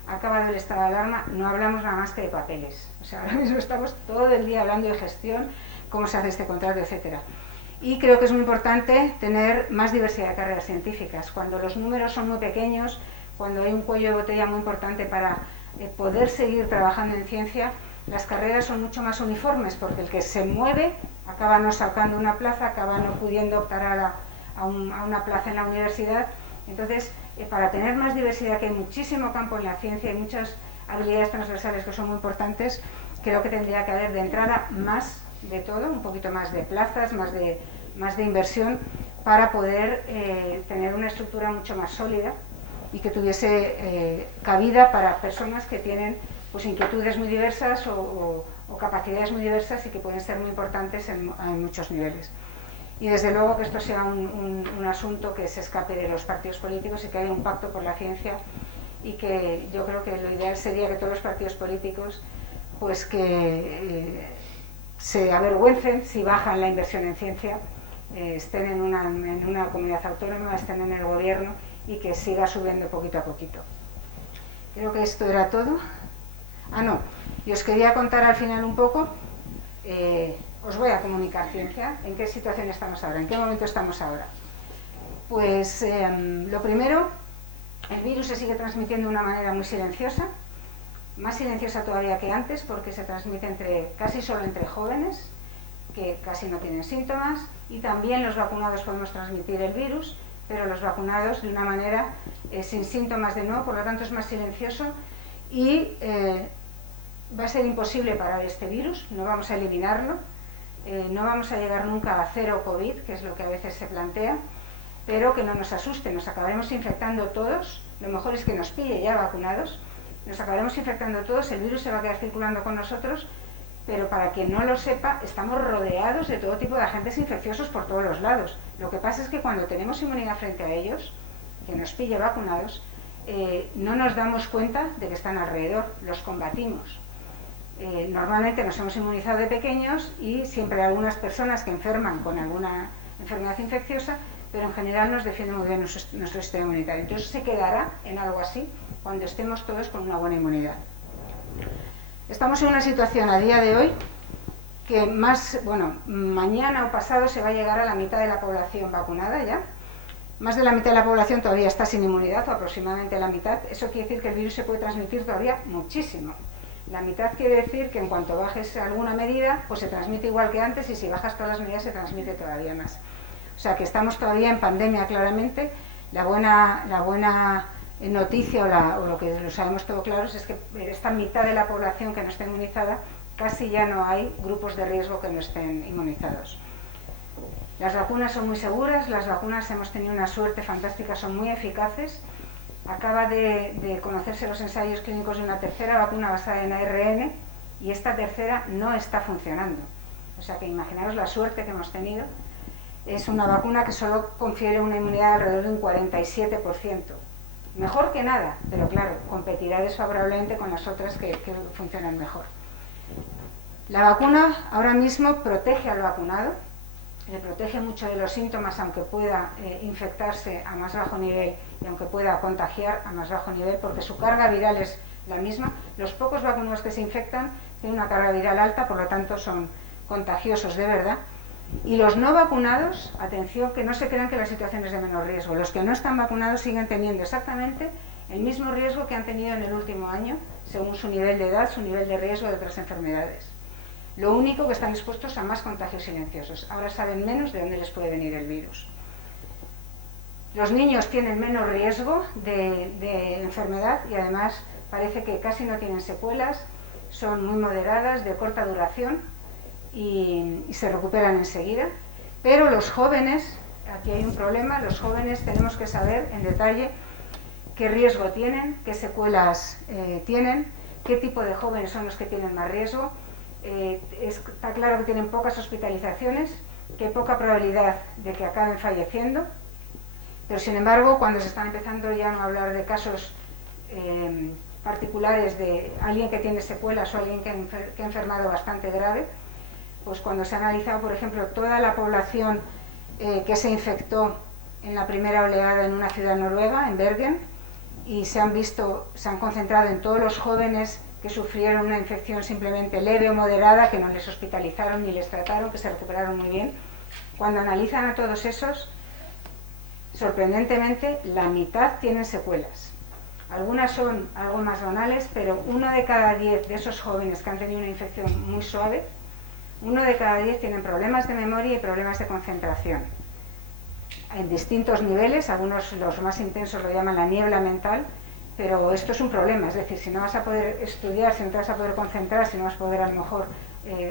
Ha acabado el estado de alarma, no hablamos nada más que de papeles. O sea, ahora mismo estamos todo el día hablando de gestión, cómo se hace este contrato, etc. Y creo que es muy importante tener más diversidad de carreras científicas. Cuando los números son muy pequeños, cuando hay un cuello de botella muy importante para poder seguir trabajando en ciencia, las carreras son mucho más uniformes, porque el que se mueve acaba no sacando una plaza, acaba no pudiendo optar a una plaza en la universidad. Entonces, para tener más diversidad, que hay muchísimo campo en la ciencia y muchas habilidades transversales que son muy importantes, creo que tendría que haber de entrada más de todo, un poquito más de plazas, más de inversión, para poder tener una estructura mucho más sólida y que tuviese cabida para personas que tienen pues inquietudes muy diversas o o capacidades muy diversas y que pueden ser muy importantes en muchos niveles. Y desde luego que esto sea un asunto que se escape de los partidos políticos y que haya un pacto por la ciencia, y que yo creo que lo ideal sería que todos los partidos políticos pues que se avergüencen si bajan la inversión en ciencia, estén en una comunidad autónoma, estén en el gobierno, y que siga subiendo poquito a poquito. Creo que esto era todo. No, y os quería contar al final un poco, os voy a comunicar ciencia, en qué situación estamos ahora, en qué momento estamos ahora. Pues lo primero, el virus se sigue transmitiendo de una manera muy silenciosa, más silenciosa todavía que antes, porque se transmite casi solo entre jóvenes, que casi no tienen síntomas, y también los vacunados podemos transmitir el virus, pero los vacunados de una manera sin síntomas de nuevo, por lo tanto es más silencioso, y va a ser imposible parar este virus, no vamos a eliminarlo, no vamos a llegar nunca a cero COVID, que es lo que a veces se plantea, pero que no nos asuste, nos acabaremos infectando todos, lo mejor es que nos pille ya vacunados, nos acabaremos infectando todos, el virus se va a quedar circulando con nosotros, pero para quien no lo sepa, estamos rodeados de todo tipo de agentes infecciosos por todos los lados. Lo que pasa es que cuando tenemos inmunidad frente a ellos, que nos pille vacunados, no nos damos cuenta de que están alrededor, los combatimos. Normalmente nos hemos inmunizado de pequeños y siempre hay algunas personas que enferman con alguna enfermedad infecciosa, pero en general nos defiende muy bien nuestro sistema inmunitario. Entonces se quedará en algo así cuando estemos todos con una buena inmunidad. Estamos en una situación a día de hoy que mañana o pasado se va a llegar a la mitad de la población vacunada ya. Más de la mitad de la población todavía está sin inmunidad, o aproximadamente la mitad. Eso quiere decir que el virus se puede transmitir todavía muchísimo. La mitad quiere decir que en cuanto bajes alguna medida, pues se transmite igual que antes, y si bajas todas las medidas se transmite todavía más. O sea que estamos todavía en pandemia claramente. La buena noticia o lo que lo sabemos todo claros es que esta mitad de la población que no está inmunizada, casi ya no hay grupos de riesgo que no estén inmunizados. Las vacunas son muy seguras, las vacunas hemos tenido una suerte fantástica, son muy eficaces. Acaba de conocerse los ensayos clínicos de una tercera vacuna basada en ARN, y esta tercera no está funcionando. O sea que imaginaros la suerte que hemos tenido. Es una vacuna que solo confiere una inmunidad alrededor de un 47%. Mejor que nada, pero claro, competirá desfavorablemente con las otras que funcionan mejor. La vacuna ahora mismo protege al vacunado, le protege mucho de los síntomas, aunque pueda infectarse a más bajo nivel y aunque pueda contagiar a más bajo nivel, porque su carga viral es la misma. Los pocos vacunados que se infectan tienen una carga viral alta, por lo tanto son contagiosos de verdad. Y los no vacunados, atención, que no se crean que la situación es de menor riesgo. Los que no están vacunados siguen teniendo exactamente el mismo riesgo que han tenido en el último año, según su nivel de edad, su nivel de riesgo de otras enfermedades. Lo único que están expuestos a más contagios silenciosos. Ahora saben menos de dónde les puede venir el virus. Los niños tienen menos riesgo de enfermedad y además parece que casi no tienen secuelas, son muy moderadas, de corta duración y se recuperan enseguida. Pero los jóvenes, aquí hay un problema, los jóvenes tenemos que saber en detalle qué riesgo tienen, qué secuelas tienen, qué tipo de jóvenes son los que tienen más riesgo. Está claro que tienen pocas hospitalizaciones, que hay poca probabilidad de que acaben falleciendo, pero sin embargo, cuando se están empezando ya a hablar de casos particulares de alguien que tiene secuelas o alguien que ha enfermado bastante grave, pues cuando se ha analizado, por ejemplo, toda la población que se infectó en la primera oleada en una ciudad noruega, en Bergen, y se han concentrado en todos los jóvenes que sufrieron una infección simplemente leve o moderada, que no les hospitalizaron ni les trataron, que se recuperaron muy bien. Cuando analizan a todos esos, sorprendentemente, la mitad tienen secuelas. Algunas son algo más banales, pero 1 de cada 10 de esos jóvenes que han tenido una infección muy suave, 1 de cada 10 tienen problemas de memoria y problemas de concentración. En distintos niveles, algunos, los más intensos, lo llaman la niebla mental, pero esto es un problema, es decir, si no vas a poder estudiar, si no te vas a poder concentrar, si no vas a poder a lo mejor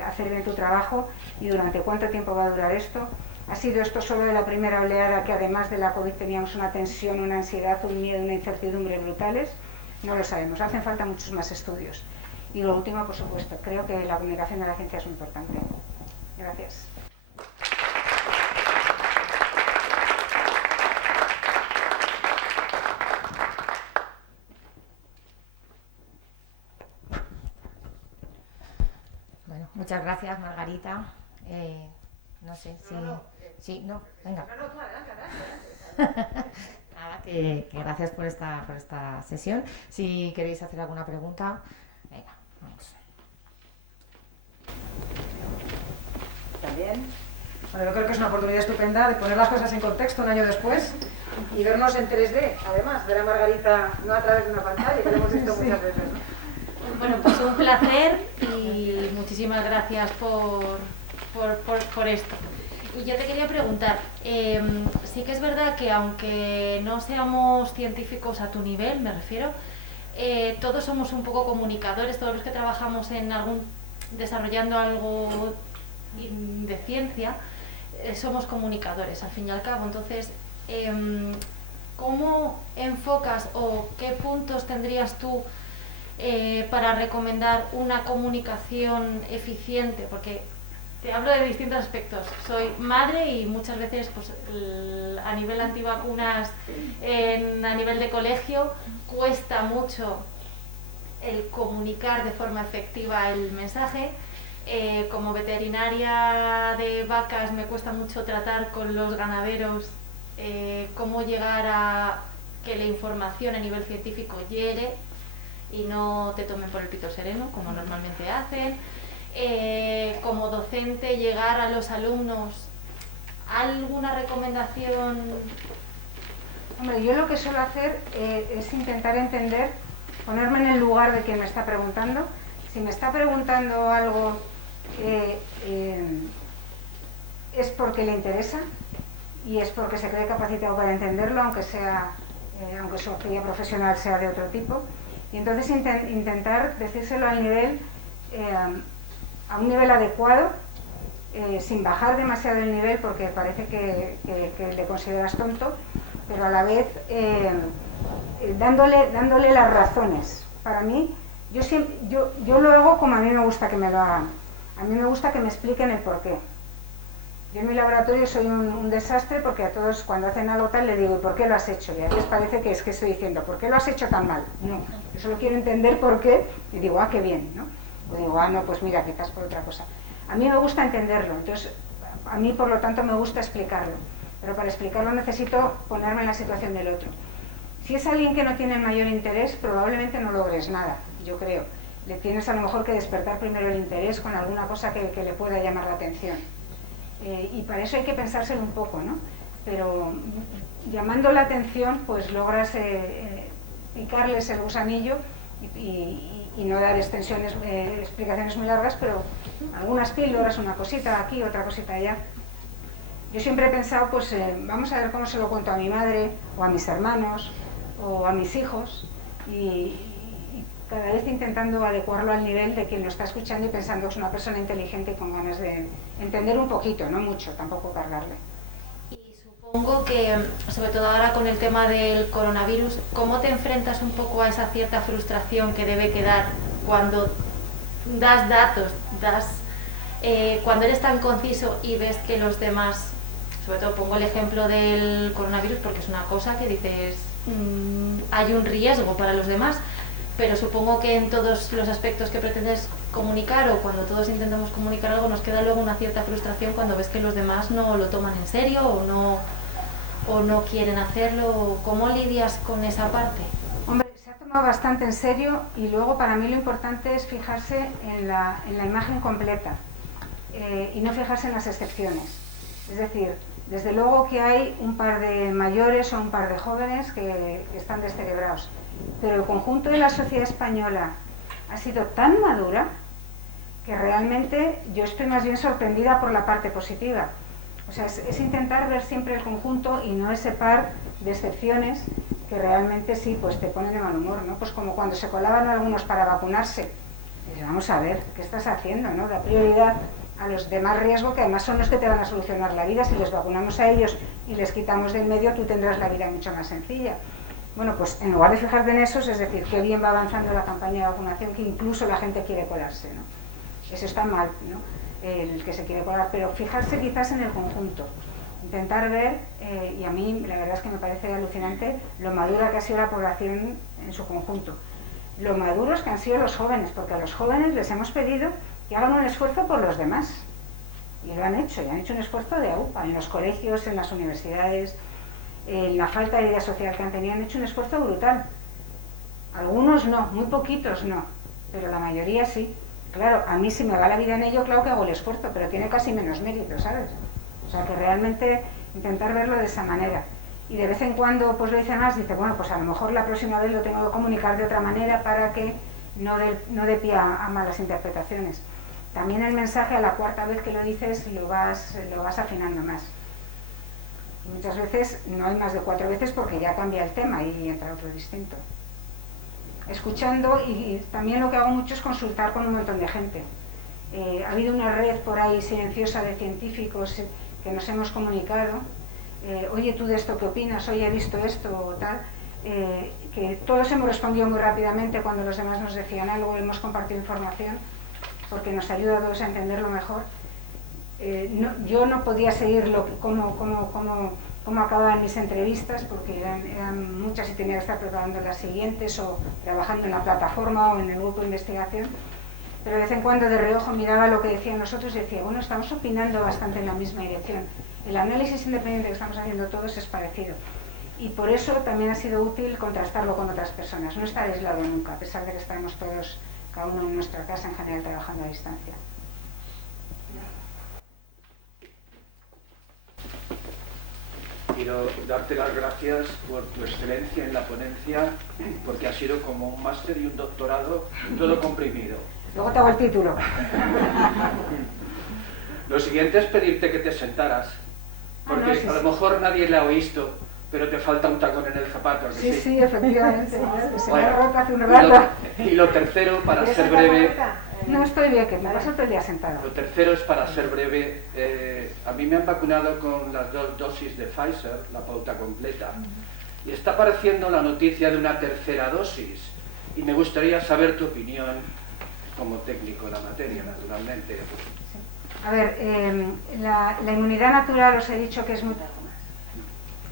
hacer bien tu trabajo, y durante cuánto tiempo va a durar esto. ¿Ha sido esto solo de la primera oleada, que además de la COVID teníamos una tensión, una ansiedad, un miedo, una incertidumbre brutales? No lo sabemos, hacen falta muchos más estudios. Y lo último, por supuesto, creo que la comunicación de la ciencia es muy importante. Gracias. Bueno, muchas gracias, Margarita. No sé si... Sí, no, venga. No, tú adelante. Nada, que gracias por esta sesión. Si queréis hacer alguna pregunta, venga, vamos. También. Bueno, yo creo que es una oportunidad estupenda de poner las cosas en contexto un año después y vernos en 3D, además, ver a Margarita no a través de una pantalla, que lo hemos visto muchas veces, ¿no? Bueno, pues un placer y muchísimas gracias por esto. Y yo te quería preguntar, sí que es verdad que aunque no seamos científicos a tu nivel, me refiero, todos somos un poco comunicadores, todos los que trabajamos en desarrollando algo de ciencia, somos comunicadores al fin y al cabo. Entonces, ¿cómo enfocas o qué puntos tendrías tú para recomendar una comunicación eficiente? Porque te hablo de distintos aspectos. Soy madre y muchas veces pues, a nivel antivacunas, a nivel de colegio, cuesta mucho el comunicar de forma efectiva el mensaje. Como veterinaria de vacas me cuesta mucho tratar con los ganaderos cómo llegar a que la información a nivel científico llegue y no te tomen por el pito sereno, como normalmente hacen. Como docente, llegar a los alumnos. ¿Alguna recomendación? Hombre, yo lo que suelo hacer es intentar entender, ponerme en el lugar de quien me está preguntando. Si me está preguntando algo, es porque le interesa y es porque se cree capacitado para entenderlo, aunque su actividad profesional sea de otro tipo. Y entonces intentar decírselo al nivel, a un nivel adecuado, sin bajar demasiado el nivel porque parece que le consideras tonto, pero a la vez dándole las razones. Para mí, yo lo hago como a mí me gusta que me lo hagan. A mí me gusta que me expliquen el porqué. Yo en mi laboratorio soy un desastre porque a todos cuando hacen algo tal le digo, ¿y por qué lo has hecho? Y a ellos parece que es que estoy diciendo, ¿por qué lo has hecho tan mal? No, yo solo quiero entender por qué y digo, qué bien, ¿no? O digo, no, pues mira, quizás por otra cosa. A mí me gusta entenderlo, entonces a mí por lo tanto me gusta explicarlo, pero para explicarlo necesito ponerme en la situación del otro. Si es alguien que no tiene el mayor interés, probablemente no logres nada, yo creo. Le tienes a lo mejor que despertar primero el interés con alguna cosa que le pueda llamar la atención. Y para eso hay que pensárselo un poco, ¿no? Pero llamando la atención, pues logras picarles el gusanillo y no dar explicaciones muy largas, pero algunas píldoras, una cosita aquí, otra cosita allá. Yo siempre he pensado, pues vamos a ver cómo se lo cuento a mi madre, o a mis hermanos, o a mis hijos, y cada vez intentando adecuarlo al nivel de quien lo está escuchando y pensando que es una persona inteligente y con ganas de entender un poquito, no mucho, tampoco cargarle. Y supongo que, sobre todo ahora con el tema del coronavirus, ¿cómo te enfrentas un poco a esa cierta frustración que debe quedar cuando das datos, cuando eres tan conciso y ves que los demás, sobre todo pongo el ejemplo del coronavirus porque es una cosa que dices, hay un riesgo para los demás, pero supongo que en todos los aspectos que pretendes comunicar o cuando todos intentamos comunicar algo nos queda luego una cierta frustración cuando ves que los demás no lo toman en serio o no quieren hacerlo. ¿Cómo lidias con esa parte? Hombre, se ha tomado bastante en serio y luego para mí lo importante es fijarse en la imagen completa y no fijarse en las excepciones. Es decir, desde luego que hay un par de mayores o un par de jóvenes que están descerebrados, pero el conjunto de la sociedad española ha sido tan madura que realmente yo estoy más bien sorprendida por la parte positiva. O sea, es intentar ver siempre el conjunto y no ese par de excepciones que realmente sí, pues te ponen de mal humor, ¿no? Pues como cuando se colaban algunos para vacunarse. Dices, vamos a ver, ¿qué estás haciendo, no? Da prioridad a los de más riesgo, que además son los que te van a solucionar la vida. Si les vacunamos a ellos y les quitamos del medio, tú tendrás la vida mucho más sencilla. Bueno, pues en lugar de fijarte en esos, es decir, qué bien va avanzando la campaña de vacunación, que incluso la gente quiere colarse, ¿no? Eso está mal, ¿no? El que se quiere colar, pero fijarse quizás en el conjunto, intentar ver, y a mí la verdad es que me parece alucinante lo madura que ha sido la población en su conjunto, lo maduros que han sido los jóvenes, porque a los jóvenes les hemos pedido que hagan un esfuerzo por los demás, y lo han hecho, y han hecho un esfuerzo de AUPA, en los colegios, en las universidades, en la falta de idea social que han tenido, han hecho un esfuerzo brutal. Algunos no, muy poquitos no, pero la mayoría sí. Claro, a mí si me va la vida en ello, claro que hago el esfuerzo, pero tiene casi menos mérito, ¿sabes? O sea, que realmente intentar verlo de esa manera. Y de vez en cuando pues lo dice más, dice, bueno, pues a lo mejor la próxima vez lo tengo que comunicar de otra manera para que no dé pie a malas interpretaciones. También el mensaje a la cuarta vez que lo dices lo vas afinando más. Muchas veces no hay más de 4 veces porque ya cambia el tema y entra otro distinto. Escuchando, y también lo que hago mucho es consultar con un montón de gente. Ha habido una red por ahí silenciosa de científicos que nos hemos comunicado. Oye, ¿tú de esto qué opinas? Oye, he visto esto o tal. Que todos hemos respondido muy rápidamente cuando los demás nos decían algo, hemos compartido información porque nos ayuda a todos a entenderlo mejor. Yo no podía seguir cómo acababan mis entrevistas porque eran muchas y tenía que estar preparando las siguientes o trabajando en la plataforma o en el grupo de investigación, pero de vez en cuando de reojo miraba lo que decían nosotros y decía, bueno, estamos opinando bastante en la misma dirección, el análisis independiente que estamos haciendo todos es parecido y por eso también ha sido útil contrastarlo con otras personas, no estar aislado nunca, a pesar de que estamos todos, cada uno en nuestra casa en general, trabajando a distancia. Quiero darte las gracias por tu excelencia en la ponencia, porque ha sido como un máster y un doctorado todo comprimido. Luego te hago el título. Lo siguiente es pedirte que te sentaras, porque a lo mejor nadie la ha oído, pero te falta un tacón en el zapato. ¿Que sí? Sí, efectivamente. Se me ha roto hace un rato. rato. Y lo tercero, para ser breve... No estoy bien, que me paso todo el día sentado. Lo tercero es, para ser breve, a mí me han vacunado con las 2 dosis de Pfizer, la pauta completa, y está apareciendo la noticia de una tercera dosis, y me gustaría saber tu opinión como técnico en la materia, naturalmente. A ver, la inmunidad natural, os he dicho que es muy...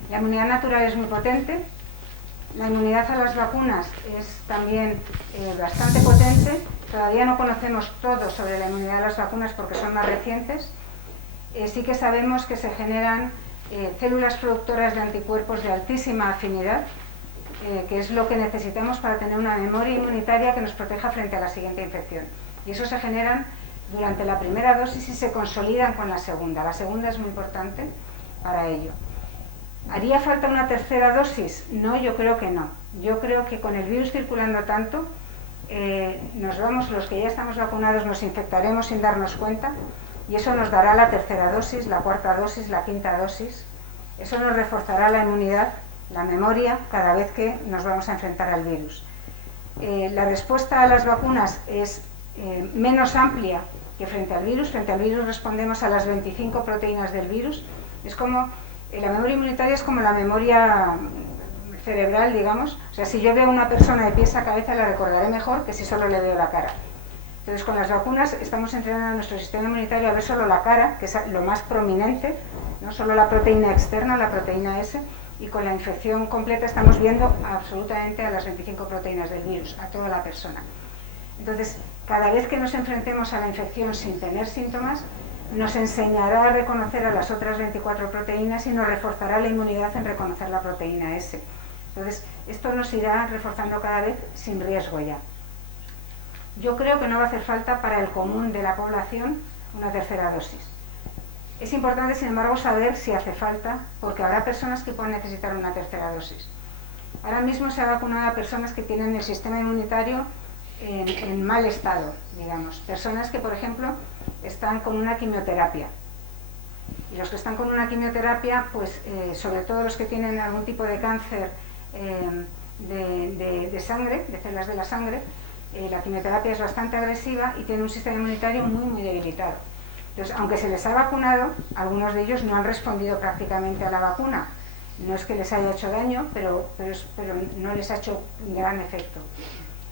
La inmunidad natural es muy potente, la inmunidad a las vacunas es también bastante potente. Todavía no conocemos todo sobre la inmunidad a las vacunas porque son más recientes. Sí que sabemos que se generan células productoras de anticuerpos de altísima afinidad, que es lo que necesitamos para tener una memoria inmunitaria que nos proteja frente a la siguiente infección. Y eso se generan durante la primera dosis y se consolidan con la segunda. La segunda es muy importante para ello. ¿Haría falta una tercera dosis? No, yo creo que no. Yo creo que con el virus circulando tanto, los que ya estamos vacunados nos infectaremos sin darnos cuenta y eso nos dará la tercera dosis, la cuarta dosis, la quinta dosis. Eso nos reforzará la inmunidad, la memoria, cada vez que nos vamos a enfrentar al virus. La respuesta a las vacunas es menos amplia que frente al virus. Frente al virus respondemos a las 25 proteínas del virus. Es como, la memoria inmunitaria es como la memoria cerebral, digamos. O sea, si yo veo a una persona de pies a cabeza la recordaré mejor que si solo le veo la cara. Entonces, con las vacunas estamos entrenando a nuestro sistema inmunitario a ver solo la cara, que es lo más prominente, no solo la proteína externa, la proteína S, y con la infección completa estamos viendo absolutamente a las 25 proteínas del virus, a toda la persona. Entonces, cada vez que nos enfrentemos a la infección sin tener síntomas, nos enseñará a reconocer a las otras 24 proteínas y nos reforzará la inmunidad en reconocer la proteína S. Entonces, esto nos irá reforzando cada vez sin riesgo ya. Yo creo que no va a hacer falta para el común de la población una tercera dosis. Es importante, sin embargo, saber si hace falta, porque habrá personas que pueden necesitar una tercera dosis. Ahora mismo se ha vacunado a personas que tienen el sistema inmunitario en mal estado, digamos. Personas que, por ejemplo, están con una quimioterapia. Y los que están con una quimioterapia, pues sobre todo los que tienen algún tipo de cáncer de sangre, de células de la sangre, la quimioterapia es bastante agresiva y tiene un sistema inmunitario muy, muy debilitado. Entonces, aunque se les ha vacunado, algunos de ellos no han respondido prácticamente a la vacuna. no es que les haya hecho daño, pero no les ha hecho un gran efecto.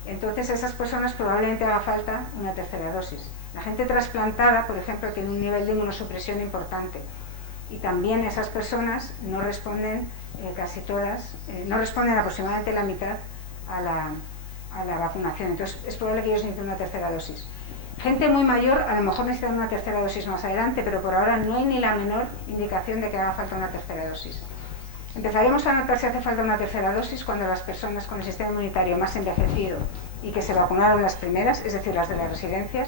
Entonces, a esas personas probablemente haga falta una tercera dosis. La gente trasplantada, por ejemplo, tiene un nivel de inmunosupresión importante, y también esas personas no responden, casi todas, no responden aproximadamente la mitad a la vacunación. Entonces, es probable que ellos necesiten una tercera dosis. Gente muy mayor a lo mejor necesitan una tercera dosis más adelante, pero por ahora no hay ni la menor indicación de que haga falta una tercera dosis. Empezaremos a notar si hace falta una tercera dosis cuando las personas con el sistema inmunitario más envejecido y que se vacunaron las primeras, es decir, las de las residencias,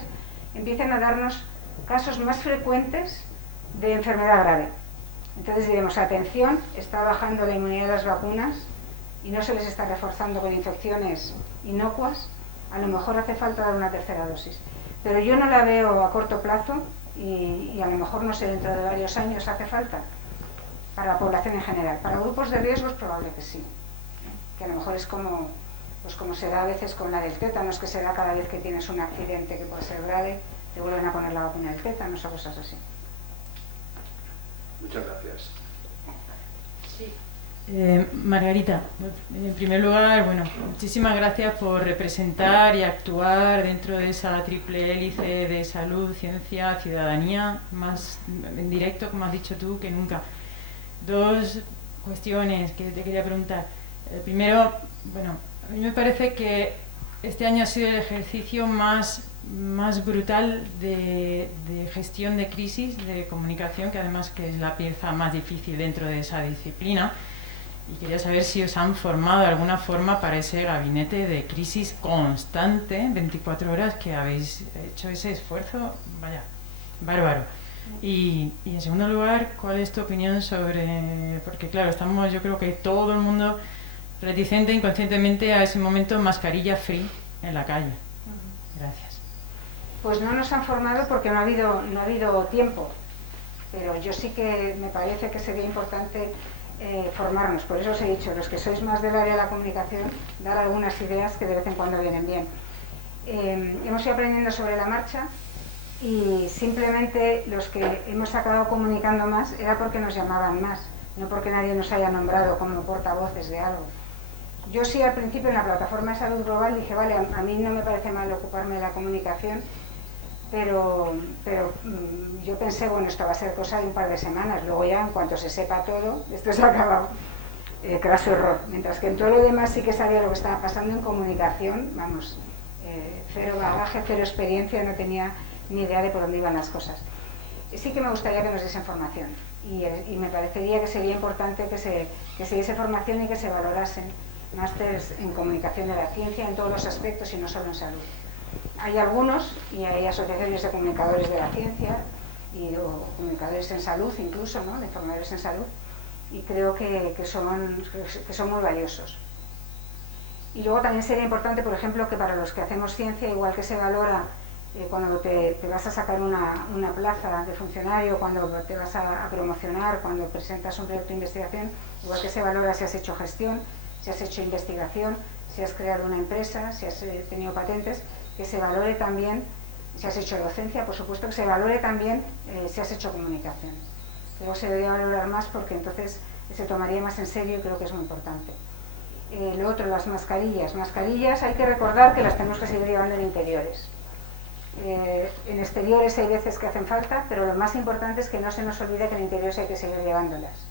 empiecen a darnos casos más frecuentes de enfermedad grave. Entonces diremos, atención, está bajando la inmunidad de las vacunas y no se les está reforzando con infecciones inocuas, a lo mejor hace falta dar una tercera dosis. Pero yo no la veo a corto plazo y a lo mejor, no sé, dentro de varios años hace falta para la población en general. Para grupos de riesgo es probable que sí, que a lo mejor es como se da a veces con la del tétanos, que se da cada vez que tienes un accidente que puede ser grave, te vuelven a poner la vacuna del tétanos o cosas así. Muchas gracias. Sí. Margarita, en primer lugar, bueno, muchísimas gracias por representar y actuar dentro de esa triple hélice de salud, ciencia, ciudadanía, más en directo, como has dicho tú, que nunca. Dos cuestiones que te quería preguntar. Primero, bueno, a mí me parece que este año ha sido el ejercicio más brutal de gestión de crisis, de comunicación, que además que es la pieza más difícil dentro de esa disciplina. Y quería saber si os han formado de alguna forma para ese gabinete de crisis constante, 24 horas, que habéis hecho ese esfuerzo, vaya, bárbaro. Y en segundo lugar, ¿cuál es tu opinión sobre...? Porque claro, estamos, yo creo que todo el mundo reticente inconscientemente a ese momento mascarilla free en la calle. Gracias. Pues no nos han formado porque no ha habido tiempo, pero yo sí que me parece que sería importante formarnos. Por eso os he dicho, los que sois más del área de la comunicación, dar algunas ideas que de vez en cuando vienen bien. Hemos ido aprendiendo sobre la marcha y simplemente los que hemos acabado comunicando más era porque nos llamaban más, no porque nadie nos haya nombrado como portavoces de algo. Yo sí, al principio en la plataforma de salud global dije, vale, a mí no me parece mal ocuparme de la comunicación, pero yo pensé, bueno, esto va a ser cosa de un par de semanas, luego ya en cuanto se sepa todo, esto se ha acabado. Craso error. Mientras que en todo lo demás sí que sabía lo que estaba pasando en comunicación, vamos, cero bagaje, cero experiencia, no tenía ni idea de por dónde iban las cosas. Sí que me gustaría que nos diese formación y me parecería que sería importante que se diese formación y que se valorasen másteres en comunicación de la ciencia en todos los aspectos y no solo en salud. Hay algunos y hay asociaciones de comunicadores de la ciencia o comunicadores en salud incluso, ¿no?, de formadores en salud, y creo que son muy valiosos. Y luego también sería importante, por ejemplo, que para los que hacemos ciencia, igual que se valora cuando te vas a sacar una plaza de funcionario, cuando te vas a promocionar, cuando presentas un proyecto de investigación, igual que se valora si has hecho gestión, si has hecho investigación, si has creado una empresa, si has tenido patentes, que se valore también, si has hecho docencia, por supuesto que se valore también si has hecho comunicación. Luego se debería valorar más porque entonces se tomaría más en serio y creo que es muy importante. Lo otro, las mascarillas. Mascarillas hay que recordar que las tenemos que seguir llevando en interiores. En exteriores hay veces que hacen falta, pero lo más importante es que no se nos olvide que en interiores hay que seguir llevándolas.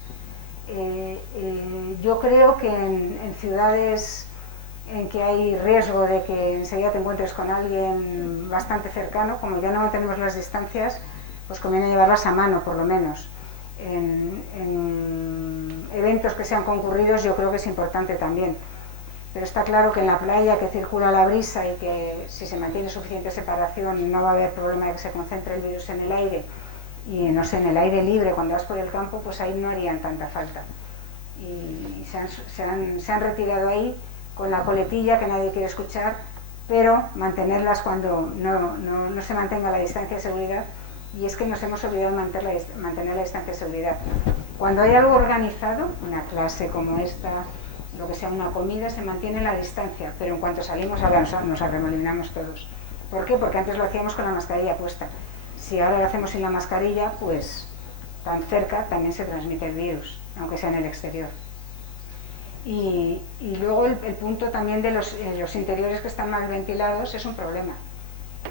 Yo creo que en ciudades en que hay riesgo de que enseguida te encuentres con alguien bastante cercano, como ya no mantenemos las distancias, pues conviene llevarlas a mano, por lo menos. En eventos que sean concurridos yo creo que es importante también. Pero está claro que en la playa, que circula la brisa y que si se mantiene suficiente separación no va a haber problema de que se concentre el virus en el aire, y no sé, en el aire libre cuando vas por el campo, pues ahí no harían tanta falta. Y se han retirado ahí con la coletilla que nadie quiere escuchar, pero mantenerlas cuando no se mantenga la distancia de seguridad, y es que nos hemos olvidado de mantener la distancia de seguridad. Cuando hay algo organizado, una clase como esta, lo que sea, una comida, se mantiene la distancia, pero en cuanto salimos ahora nos arremolinamos todos. ¿Por qué? Porque antes lo hacíamos con la mascarilla puesta. Si ahora lo hacemos sin la mascarilla, pues tan cerca también se transmite el virus. aunque sea en el exterior. Y luego el punto también de los interiores que están mal ventilados es un problema.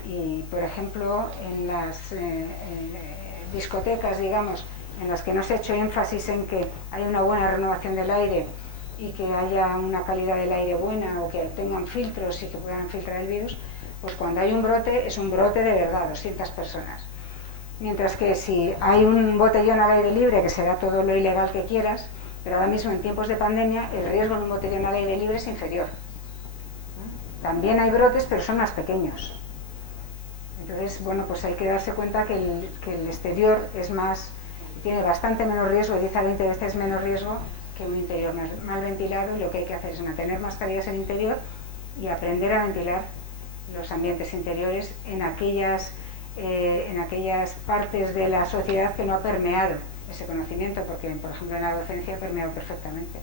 Y por ejemplo, en las discotecas, digamos, en las que no se ha hecho énfasis en que haya una buena renovación del aire y que haya una calidad del aire buena o que tengan filtros y que puedan filtrar el virus, pues cuando hay un brote es un brote de verdad, 200 personas. Mientras que si hay un botellón al aire libre, que será todo lo ilegal que quieras, pero ahora mismo en tiempos de pandemia el riesgo de un botellón al aire libre es inferior. También hay brotes, pero son más pequeños. Entonces, bueno, pues hay que darse cuenta que el exterior tiene bastante menos riesgo, 10 a 20 veces menos riesgo que un interior mal ventilado, y lo que hay que hacer es mantener mascarillas en el interior y aprender a ventilar los ambientes interiores en aquellas partes de la sociedad que no ha permeado ese conocimiento, porque por ejemplo en la docencia ha permeado perfectamente.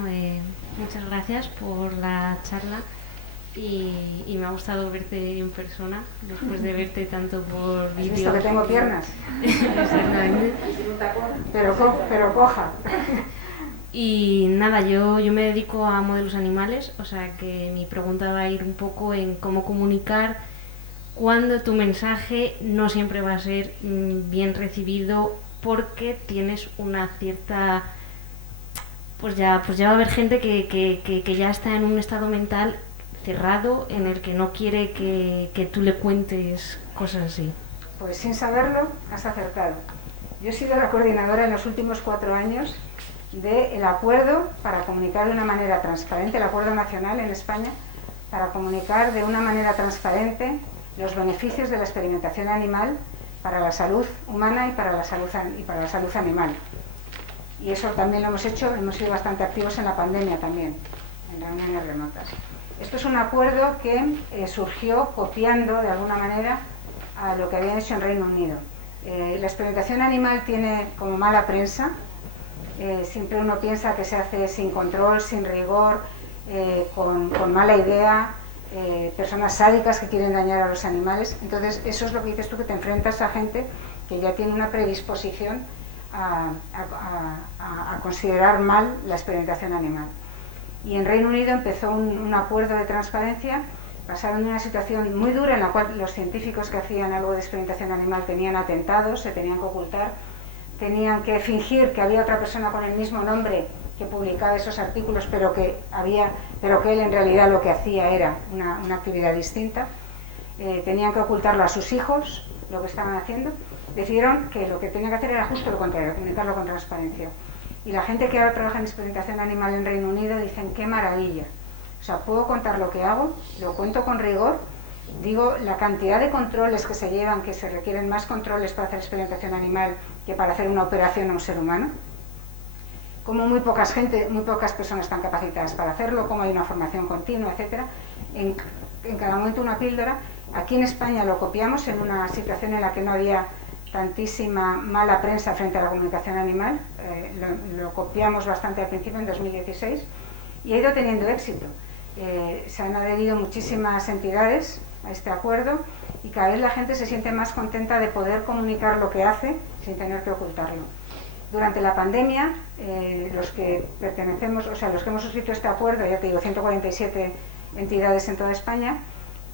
Bueno, muchas gracias por la charla y me ha gustado verte en persona después de verte tanto por vídeo. ¿Has visto que tengo piernas? Exactamente. pero coja. Y nada, yo me dedico a modelos animales, o sea que mi pregunta va a ir un poco en cómo comunicar cuando tu mensaje no siempre va a ser bien recibido porque tienes una cierta... Pues ya va a haber gente que ya está en un estado mental cerrado en el que no quiere que tú le cuentes cosas así. Pues sin saberlo, has acertado. Yo he sido la coordinadora en los últimos 4 años del acuerdo para comunicar de una manera transparente, el acuerdo nacional en España, para comunicar de una manera transparente los beneficios de la experimentación animal para la salud humana y para la salud animal. Y eso también lo hemos hecho, hemos sido bastante activos en la pandemia también, en reuniones remotas. Esto es un acuerdo que surgió copiando de alguna manera a lo que habían hecho en Reino Unido. La experimentación animal tiene como mala prensa, siempre uno piensa que se hace sin control, sin rigor, con mala idea, personas sádicas que quieren dañar a los animales. Entonces eso es lo que dices tú, que te enfrentas a gente que ya tiene una predisposición a considerar mal la experimentación animal. Y en Reino Unido empezó un acuerdo de transparencia basado en una situación muy dura en la cual los científicos que hacían algo de experimentación animal tenían atentados, se tenían que ocultar, tenían que fingir que había otra persona con el mismo nombre que publicaba esos artículos, pero que él en realidad lo que hacía era una actividad distinta. Tenían que ocultarlo a sus hijos, lo que estaban haciendo. Decidieron que lo que tenían que hacer era justo lo contrario, comunicarlo con transparencia. Y la gente que ahora trabaja en experimentación animal en Reino Unido dicen, qué maravilla. O sea, puedo contar lo que hago, lo cuento con rigor, digo la cantidad de controles que se llevan, que se requieren más controles para hacer experimentación animal que para hacer una operación a un ser humano. Como muy pocas personas están capacitadas para hacerlo, como hay una formación continua, etc. En cada momento una píldora. Aquí en España lo copiamos en una situación en la que no había tantísima mala prensa frente a la comunicación animal, lo copiamos bastante al principio, en 2016, y ha ido teniendo éxito. Se han adherido muchísimas entidades a este acuerdo y cada vez la gente se siente más contenta de poder comunicar lo que hace sin tener que ocultarlo. Durante la pandemia, los que pertenecemos, o sea, los que hemos suscrito este acuerdo, ya te digo, 147 entidades en toda España,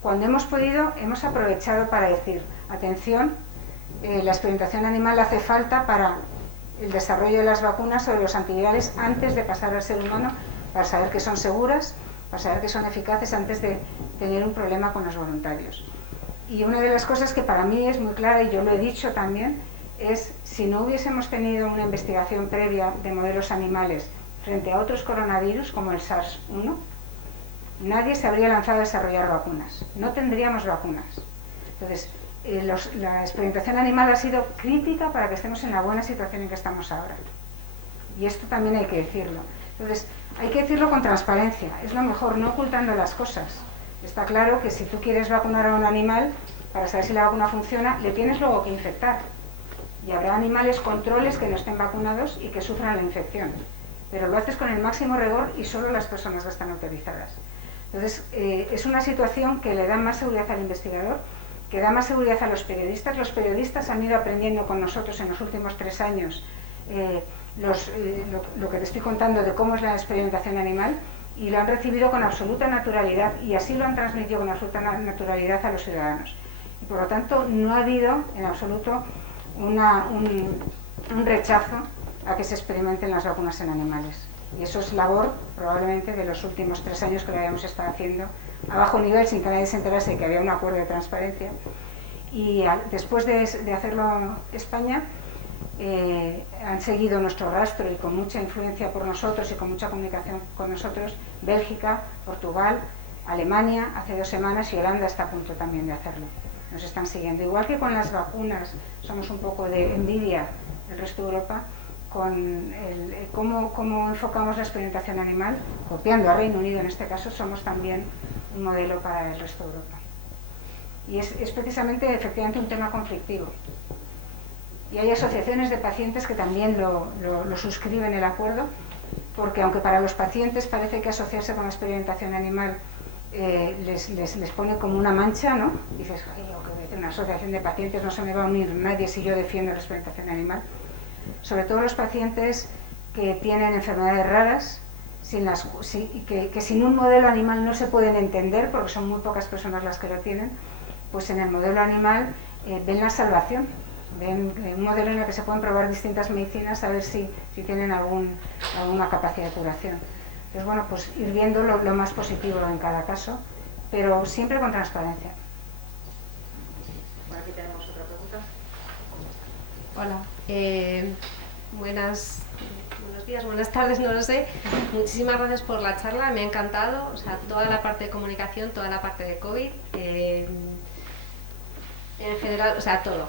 cuando hemos podido, hemos aprovechado para decir, atención, la experimentación animal hace falta para el desarrollo de las vacunas o de los antivirales antes de pasar al ser humano, para saber que son seguras, para saber que son eficaces antes de tener un problema con los voluntarios. Y una de las cosas que para mí es muy clara, y yo lo he dicho también, es si no hubiésemos tenido una investigación previa de modelos animales frente a otros coronavirus como el SARS-1, nadie se habría lanzado a desarrollar vacunas. No tendríamos vacunas. Entonces, la experimentación animal ha sido crítica para que estemos en la buena situación en que estamos ahora. Y esto también hay que decirlo. Entonces, hay que decirlo con transparencia. Es lo mejor, no ocultando las cosas. Está claro que si tú quieres vacunar a un animal, para saber si la vacuna funciona, le tienes luego que infectar. Y habrá animales controles que no estén vacunados y que sufran la infección. Pero lo haces con el máximo rigor y solo las personas que están autorizadas. Entonces, es una situación que le da más seguridad al investigador que da más seguridad a los periodistas. Los periodistas han ido aprendiendo con nosotros en los últimos 3 años lo que te estoy contando de cómo es la experimentación animal, y lo han recibido con absoluta naturalidad, y así lo han transmitido con absoluta naturalidad a los ciudadanos. Y por lo tanto no ha habido en absoluto un rechazo a que se experimenten las vacunas en animales. Y eso es labor probablemente de los últimos 3 años que lo habíamos estado haciendo a bajo nivel, sin que nadie se enterase de que había un acuerdo de transparencia. Y después de hacerlo España, han seguido nuestro rastro y con mucha influencia por nosotros y con mucha comunicación con nosotros, Bélgica, Portugal, Alemania hace 2 semanas, y Holanda está a punto también de hacerlo. Nos están siguiendo. Igual que con las vacunas somos un poco de envidia del resto de Europa, con cómo enfocamos la experimentación animal, copiando a Reino Unido en este caso, somos también un modelo para el resto de Europa. Y es precisamente, efectivamente, un tema conflictivo. Y hay asociaciones de pacientes que también lo suscriben el acuerdo, porque aunque para los pacientes parece que asociarse con la experimentación animal les pone como una mancha, ¿no? Dices, una asociación de pacientes no se me va a unir nadie si yo defiendo la experimentación animal. Sobre todo los pacientes que tienen enfermedades raras, que sin un modelo animal no se pueden entender, porque son muy pocas personas las que lo tienen, pues en el modelo animal ven la salvación, ven un modelo en el que se pueden probar distintas medicinas a ver si tienen alguna capacidad de curación. Entonces, bueno, pues ir viendo lo más positivo en cada caso, pero siempre con transparencia. Bueno, aquí tenemos otra pregunta. Hola, buenos días, buenas tardes, no lo sé. Muchísimas gracias por la charla, me ha encantado, o sea, toda la parte de comunicación, toda la parte de COVID, en general, o sea, todo.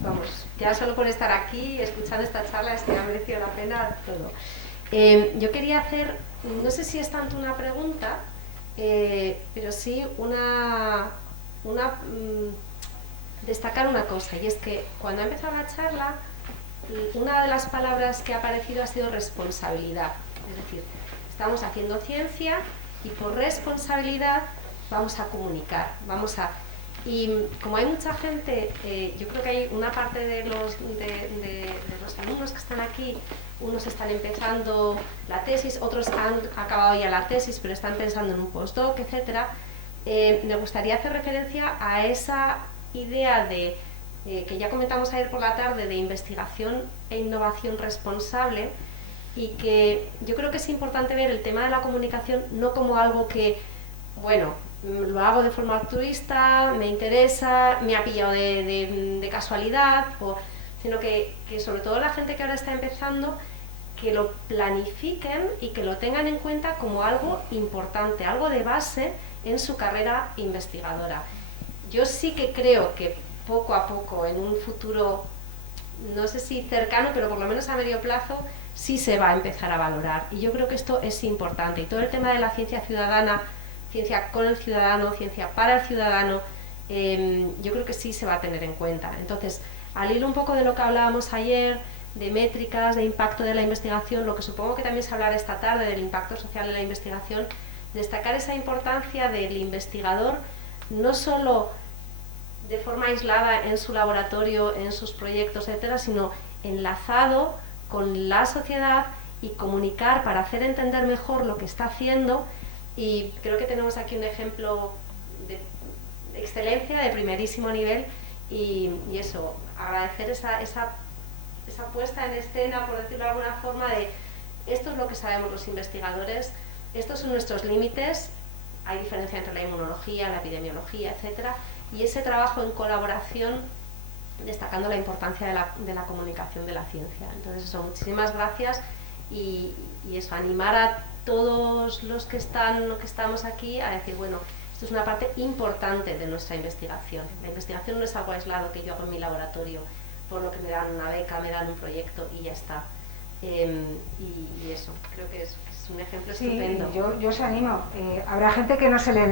Vamos, ya solo por estar aquí, escuchando esta charla, es que ha merecido la pena todo. Yo quería hacer, no sé si es tanto una pregunta, pero sí destacar una cosa, y es que cuando ha empezado la charla, una de las palabras que ha aparecido ha sido responsabilidad. Es decir, estamos haciendo ciencia y por responsabilidad vamos a comunicar, y como hay mucha gente, yo creo que hay una parte de los alumnos que están aquí, unos están empezando la tesis, otros han acabado ya la tesis pero están pensando en un postdoc, etc. Me gustaría hacer referencia a esa idea que ya comentamos ayer por la tarde, de investigación e innovación responsable, y que yo creo que es importante ver el tema de la comunicación no como algo que, bueno, lo hago de forma altruista, me interesa, me ha pillado de casualidad, sino que sobre todo la gente que ahora está empezando, que lo planifiquen y que lo tengan en cuenta como algo importante, algo de base en su carrera investigadora. Yo sí que creo que poco a poco, en un futuro, no sé si cercano, pero por lo menos a medio plazo, sí se va a empezar a valorar. Y yo creo que esto es importante. Y todo el tema de la ciencia ciudadana, ciencia con el ciudadano, ciencia para el ciudadano, yo creo que sí se va a tener en cuenta. Entonces, al hilo un poco de lo que hablábamos ayer, de métricas, de impacto de la investigación, lo que supongo que también se hablará esta tarde del impacto social de la investigación, destacar esa importancia del investigador, no solo de forma aislada en su laboratorio, en sus proyectos, etcétera, sino enlazado con la sociedad y comunicar para hacer entender mejor lo que está haciendo. Y creo que tenemos aquí un ejemplo de excelencia, de primerísimo nivel, y eso, agradecer esa puesta en escena, por decirlo de alguna forma, de esto es lo que sabemos los investigadores, estos son nuestros límites, hay diferencia entre la inmunología, la epidemiología, etcétera, y ese trabajo en colaboración, destacando la importancia de la comunicación de la ciencia. Entonces eso, muchísimas gracias, y eso, animar a todos los que estamos aquí a decir, bueno, esto es una parte importante de nuestra investigación. La investigación no es algo aislado que yo hago en mi laboratorio, por lo que me dan una beca, me dan un proyecto y ya está. Y eso, creo que es un ejemplo estupendo. Sí, yo os animo. Habrá gente que no se le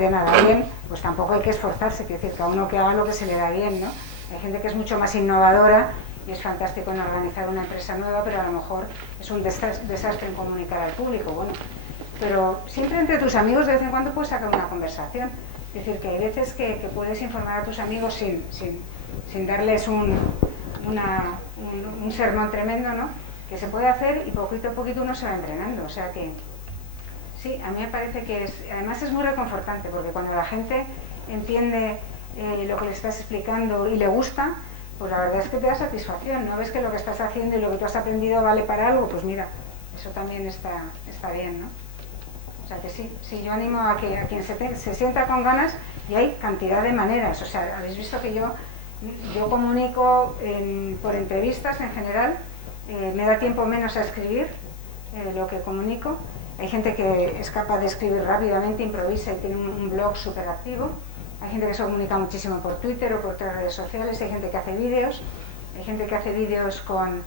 dé nada bien, pues tampoco hay que esforzarse, quiero decir, cada uno que haga lo que se le da bien, ¿no? Hay gente que es mucho más innovadora y es fantástico en organizar una empresa nueva, pero a lo mejor es un desastre en comunicar al público. Bueno, pero siempre entre tus amigos de vez en cuando puedes sacar una conversación. Es decir, que hay veces que puedes informar a tus amigos sin darles un sermón tremendo, ¿no? Que se puede hacer y poquito a poquito uno se va entrenando. O sea que sí, a mí me parece que además es muy reconfortante, porque cuando la gente entiende lo que le estás explicando y le gusta, pues la verdad es que te da satisfacción, ¿no? Ves que lo que estás haciendo y lo que tú has aprendido vale para algo, pues mira, eso también está bien, ¿no? O sea que sí, yo animo a quien se sienta con ganas, y hay cantidad de maneras. O sea, habéis visto que yo comunico por entrevistas en general, me da tiempo menos a escribir lo que comunico. Hay gente que es capaz de escribir rápidamente, improvisa y tiene un blog súper activo. Hay gente que se comunica muchísimo por Twitter o por otras redes sociales. Hay gente que hace vídeos. Hay gente que hace vídeos con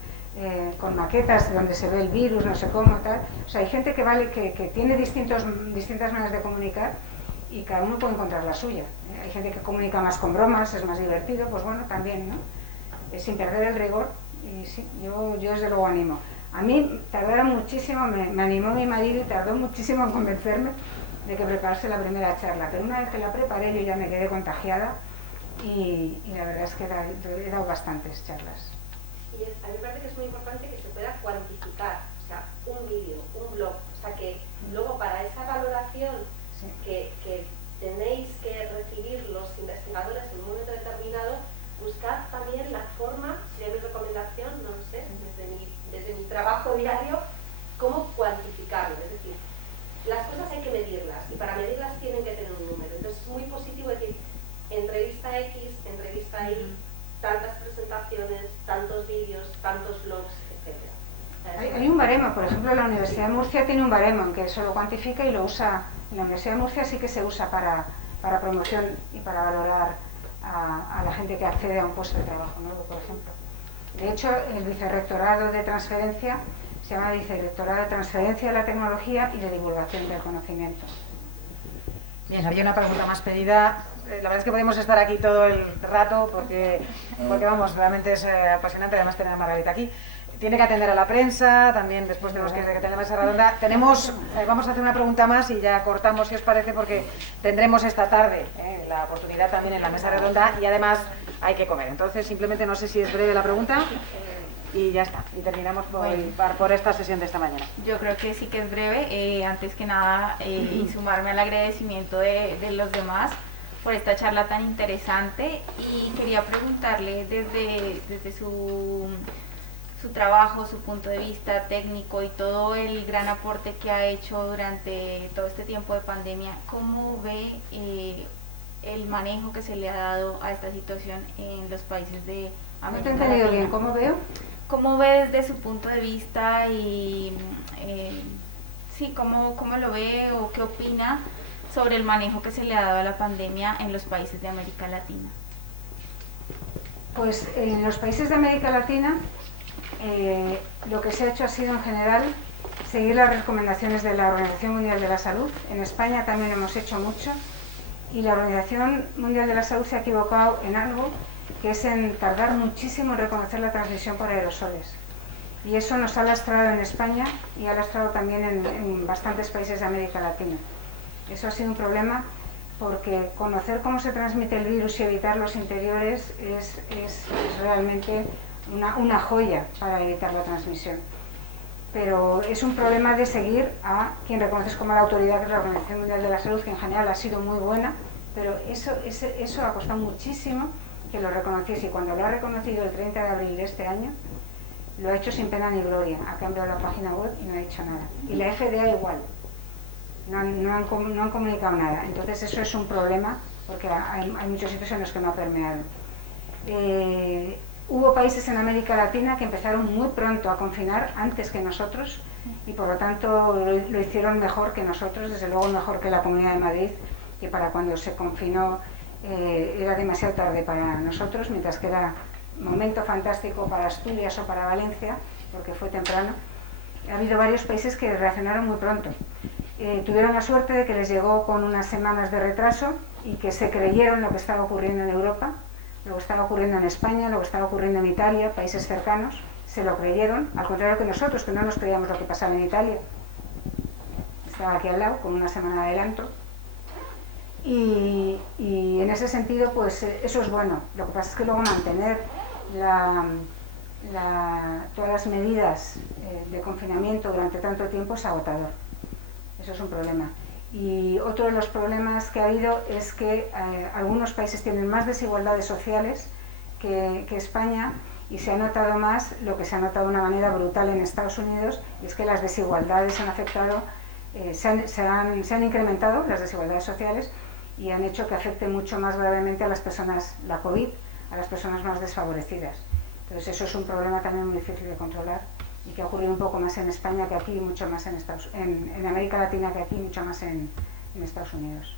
maquetas donde se ve el virus, no sé cómo, tal. O sea, hay gente que tiene distintas maneras de comunicar y cada uno puede encontrar la suya. Hay gente que comunica más con bromas, es más divertido, pues bueno, también, ¿no? Sin perder el rigor. Y sí, yo desde luego animo. A mí tardaron muchísimo, me animó mi marido y tardó muchísimo en convencerme de que preparase la primera charla, pero una vez que la preparé yo ya me quedé contagiada y la verdad es que he dado bastantes charlas. Y a mí me parece que es muy importante que se pueda cuantificar, o sea, un vídeo, un blog, o sea, que luego para esa valoración Sí. que tenéis que recibir los investigadores en un momento determinado, buscad también la forma, sería mi recomendación, no lo sé, desde mi trabajo diario, cómo cuantificarlo. Es decir, las cosas hay que medirlas y para medirlas tienen que tener un número. Entonces es muy positivo decir, entrevista X, entrevista Y, tantas presentaciones, tantos vídeos, tantos blogs, etc. Hay un baremo, por ejemplo, la Universidad de Murcia tiene un baremo en que eso lo cuantifica y lo usa. En la Universidad de Murcia sí que se usa para promoción y para valorar a la gente que accede a un puesto de trabajo nuevo, por ejemplo. De hecho, el vicerrectorado de transferencia se llama Vicerrectorado de Transferencia de la Tecnología y de Divulgación del Conocimiento. Bien, había una pregunta más pedida. La verdad es que podemos estar aquí todo el rato porque vamos, realmente es apasionante además tener a Margarita aquí. Tiene que atender a la prensa, también después tenemos que tener la mesa redonda. Vamos a hacer una pregunta más y ya cortamos, si os parece, porque tendremos esta tarde la oportunidad también en la mesa redonda y además hay que comer. Entonces, simplemente no sé si es breve la pregunta y ya está. Y terminamos por esta sesión de esta mañana. Yo creo que sí que es breve. Antes que nada, y sumarme al agradecimiento de los demás por esta charla tan interesante, y quería preguntarle desde su trabajo, su punto de vista técnico y todo el gran aporte que ha hecho durante todo este tiempo de pandemia, ¿cómo ve el manejo que se le ha dado a esta situación en los países de América Latina? ¿No te he entendido bien? ¿Cómo veo? ¿Cómo ve desde su punto de vista y sí, cómo lo ve o qué opina sobre el manejo que se le ha dado a la pandemia en los países de América Latina? Pues en los países de América Latina lo que se ha hecho ha sido en general seguir las recomendaciones de la Organización Mundial de la Salud. En España también hemos hecho mucho y la Organización Mundial de la Salud se ha equivocado en algo, que es en tardar muchísimo en reconocer la transmisión por aerosoles. Y eso nos ha lastrado en España y ha lastrado también en bastantes países de América Latina. Eso ha sido un problema porque conocer cómo se transmite el virus y evitar los interiores es realmente una joya para evitar la transmisión. Pero es un problema de seguir a quien reconoces como la autoridad, que es la Organización Mundial de la Salud, que en general ha sido muy buena, pero eso ha costado muchísimo que lo reconociese, y cuando lo ha reconocido el 30 de abril de este año, lo ha hecho sin pena ni gloria. Ha cambiado la página web y no ha dicho nada. Y la FDA igual. No han comunicado nada. Entonces eso es un problema, porque hay muchos sitios en los que no ha permeado. Hubo países en América Latina que empezaron muy pronto a confinar, antes que nosotros, y por lo tanto lo hicieron mejor que nosotros, desde luego mejor que la Comunidad de Madrid, que para cuando se confinó era demasiado tarde para nosotros, mientras que era un momento fantástico para Asturias o para Valencia, porque fue temprano. Ha habido varios países que reaccionaron muy pronto. Tuvieron la suerte de que les llegó con unas semanas de retraso y que se creyeron lo que estaba ocurriendo en Europa, lo que estaba ocurriendo en España, lo que estaba ocurriendo en Italia, países cercanos, se lo creyeron, al contrario que nosotros, que no nos creíamos lo que pasaba en Italia. Estaba aquí al lado, con una semana de adelanto. Y en ese sentido, pues eso es bueno. Lo que pasa es que luego mantener todas las medidas de confinamiento durante tanto tiempo es agotador. Eso es un problema. Y otro de los problemas que ha habido es que algunos países tienen más desigualdades sociales que España, y se ha notado más lo que se ha notado de una manera brutal en Estados Unidos, y es que las desigualdades han afectado, se han incrementado las desigualdades sociales y han hecho que afecte mucho más gravemente a las personas, la COVID, a las personas más desfavorecidas. Entonces eso es un problema también muy difícil de controlar y que ha ocurrido un poco más en España que aquí, mucho más en América Latina que aquí, mucho más en Estados Unidos.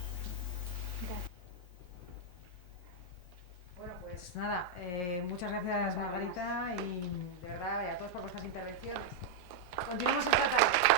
Bueno, pues nada, muchas gracias Margarita y de verdad y a todos por vuestras intervenciones. Continuamos esta tarde.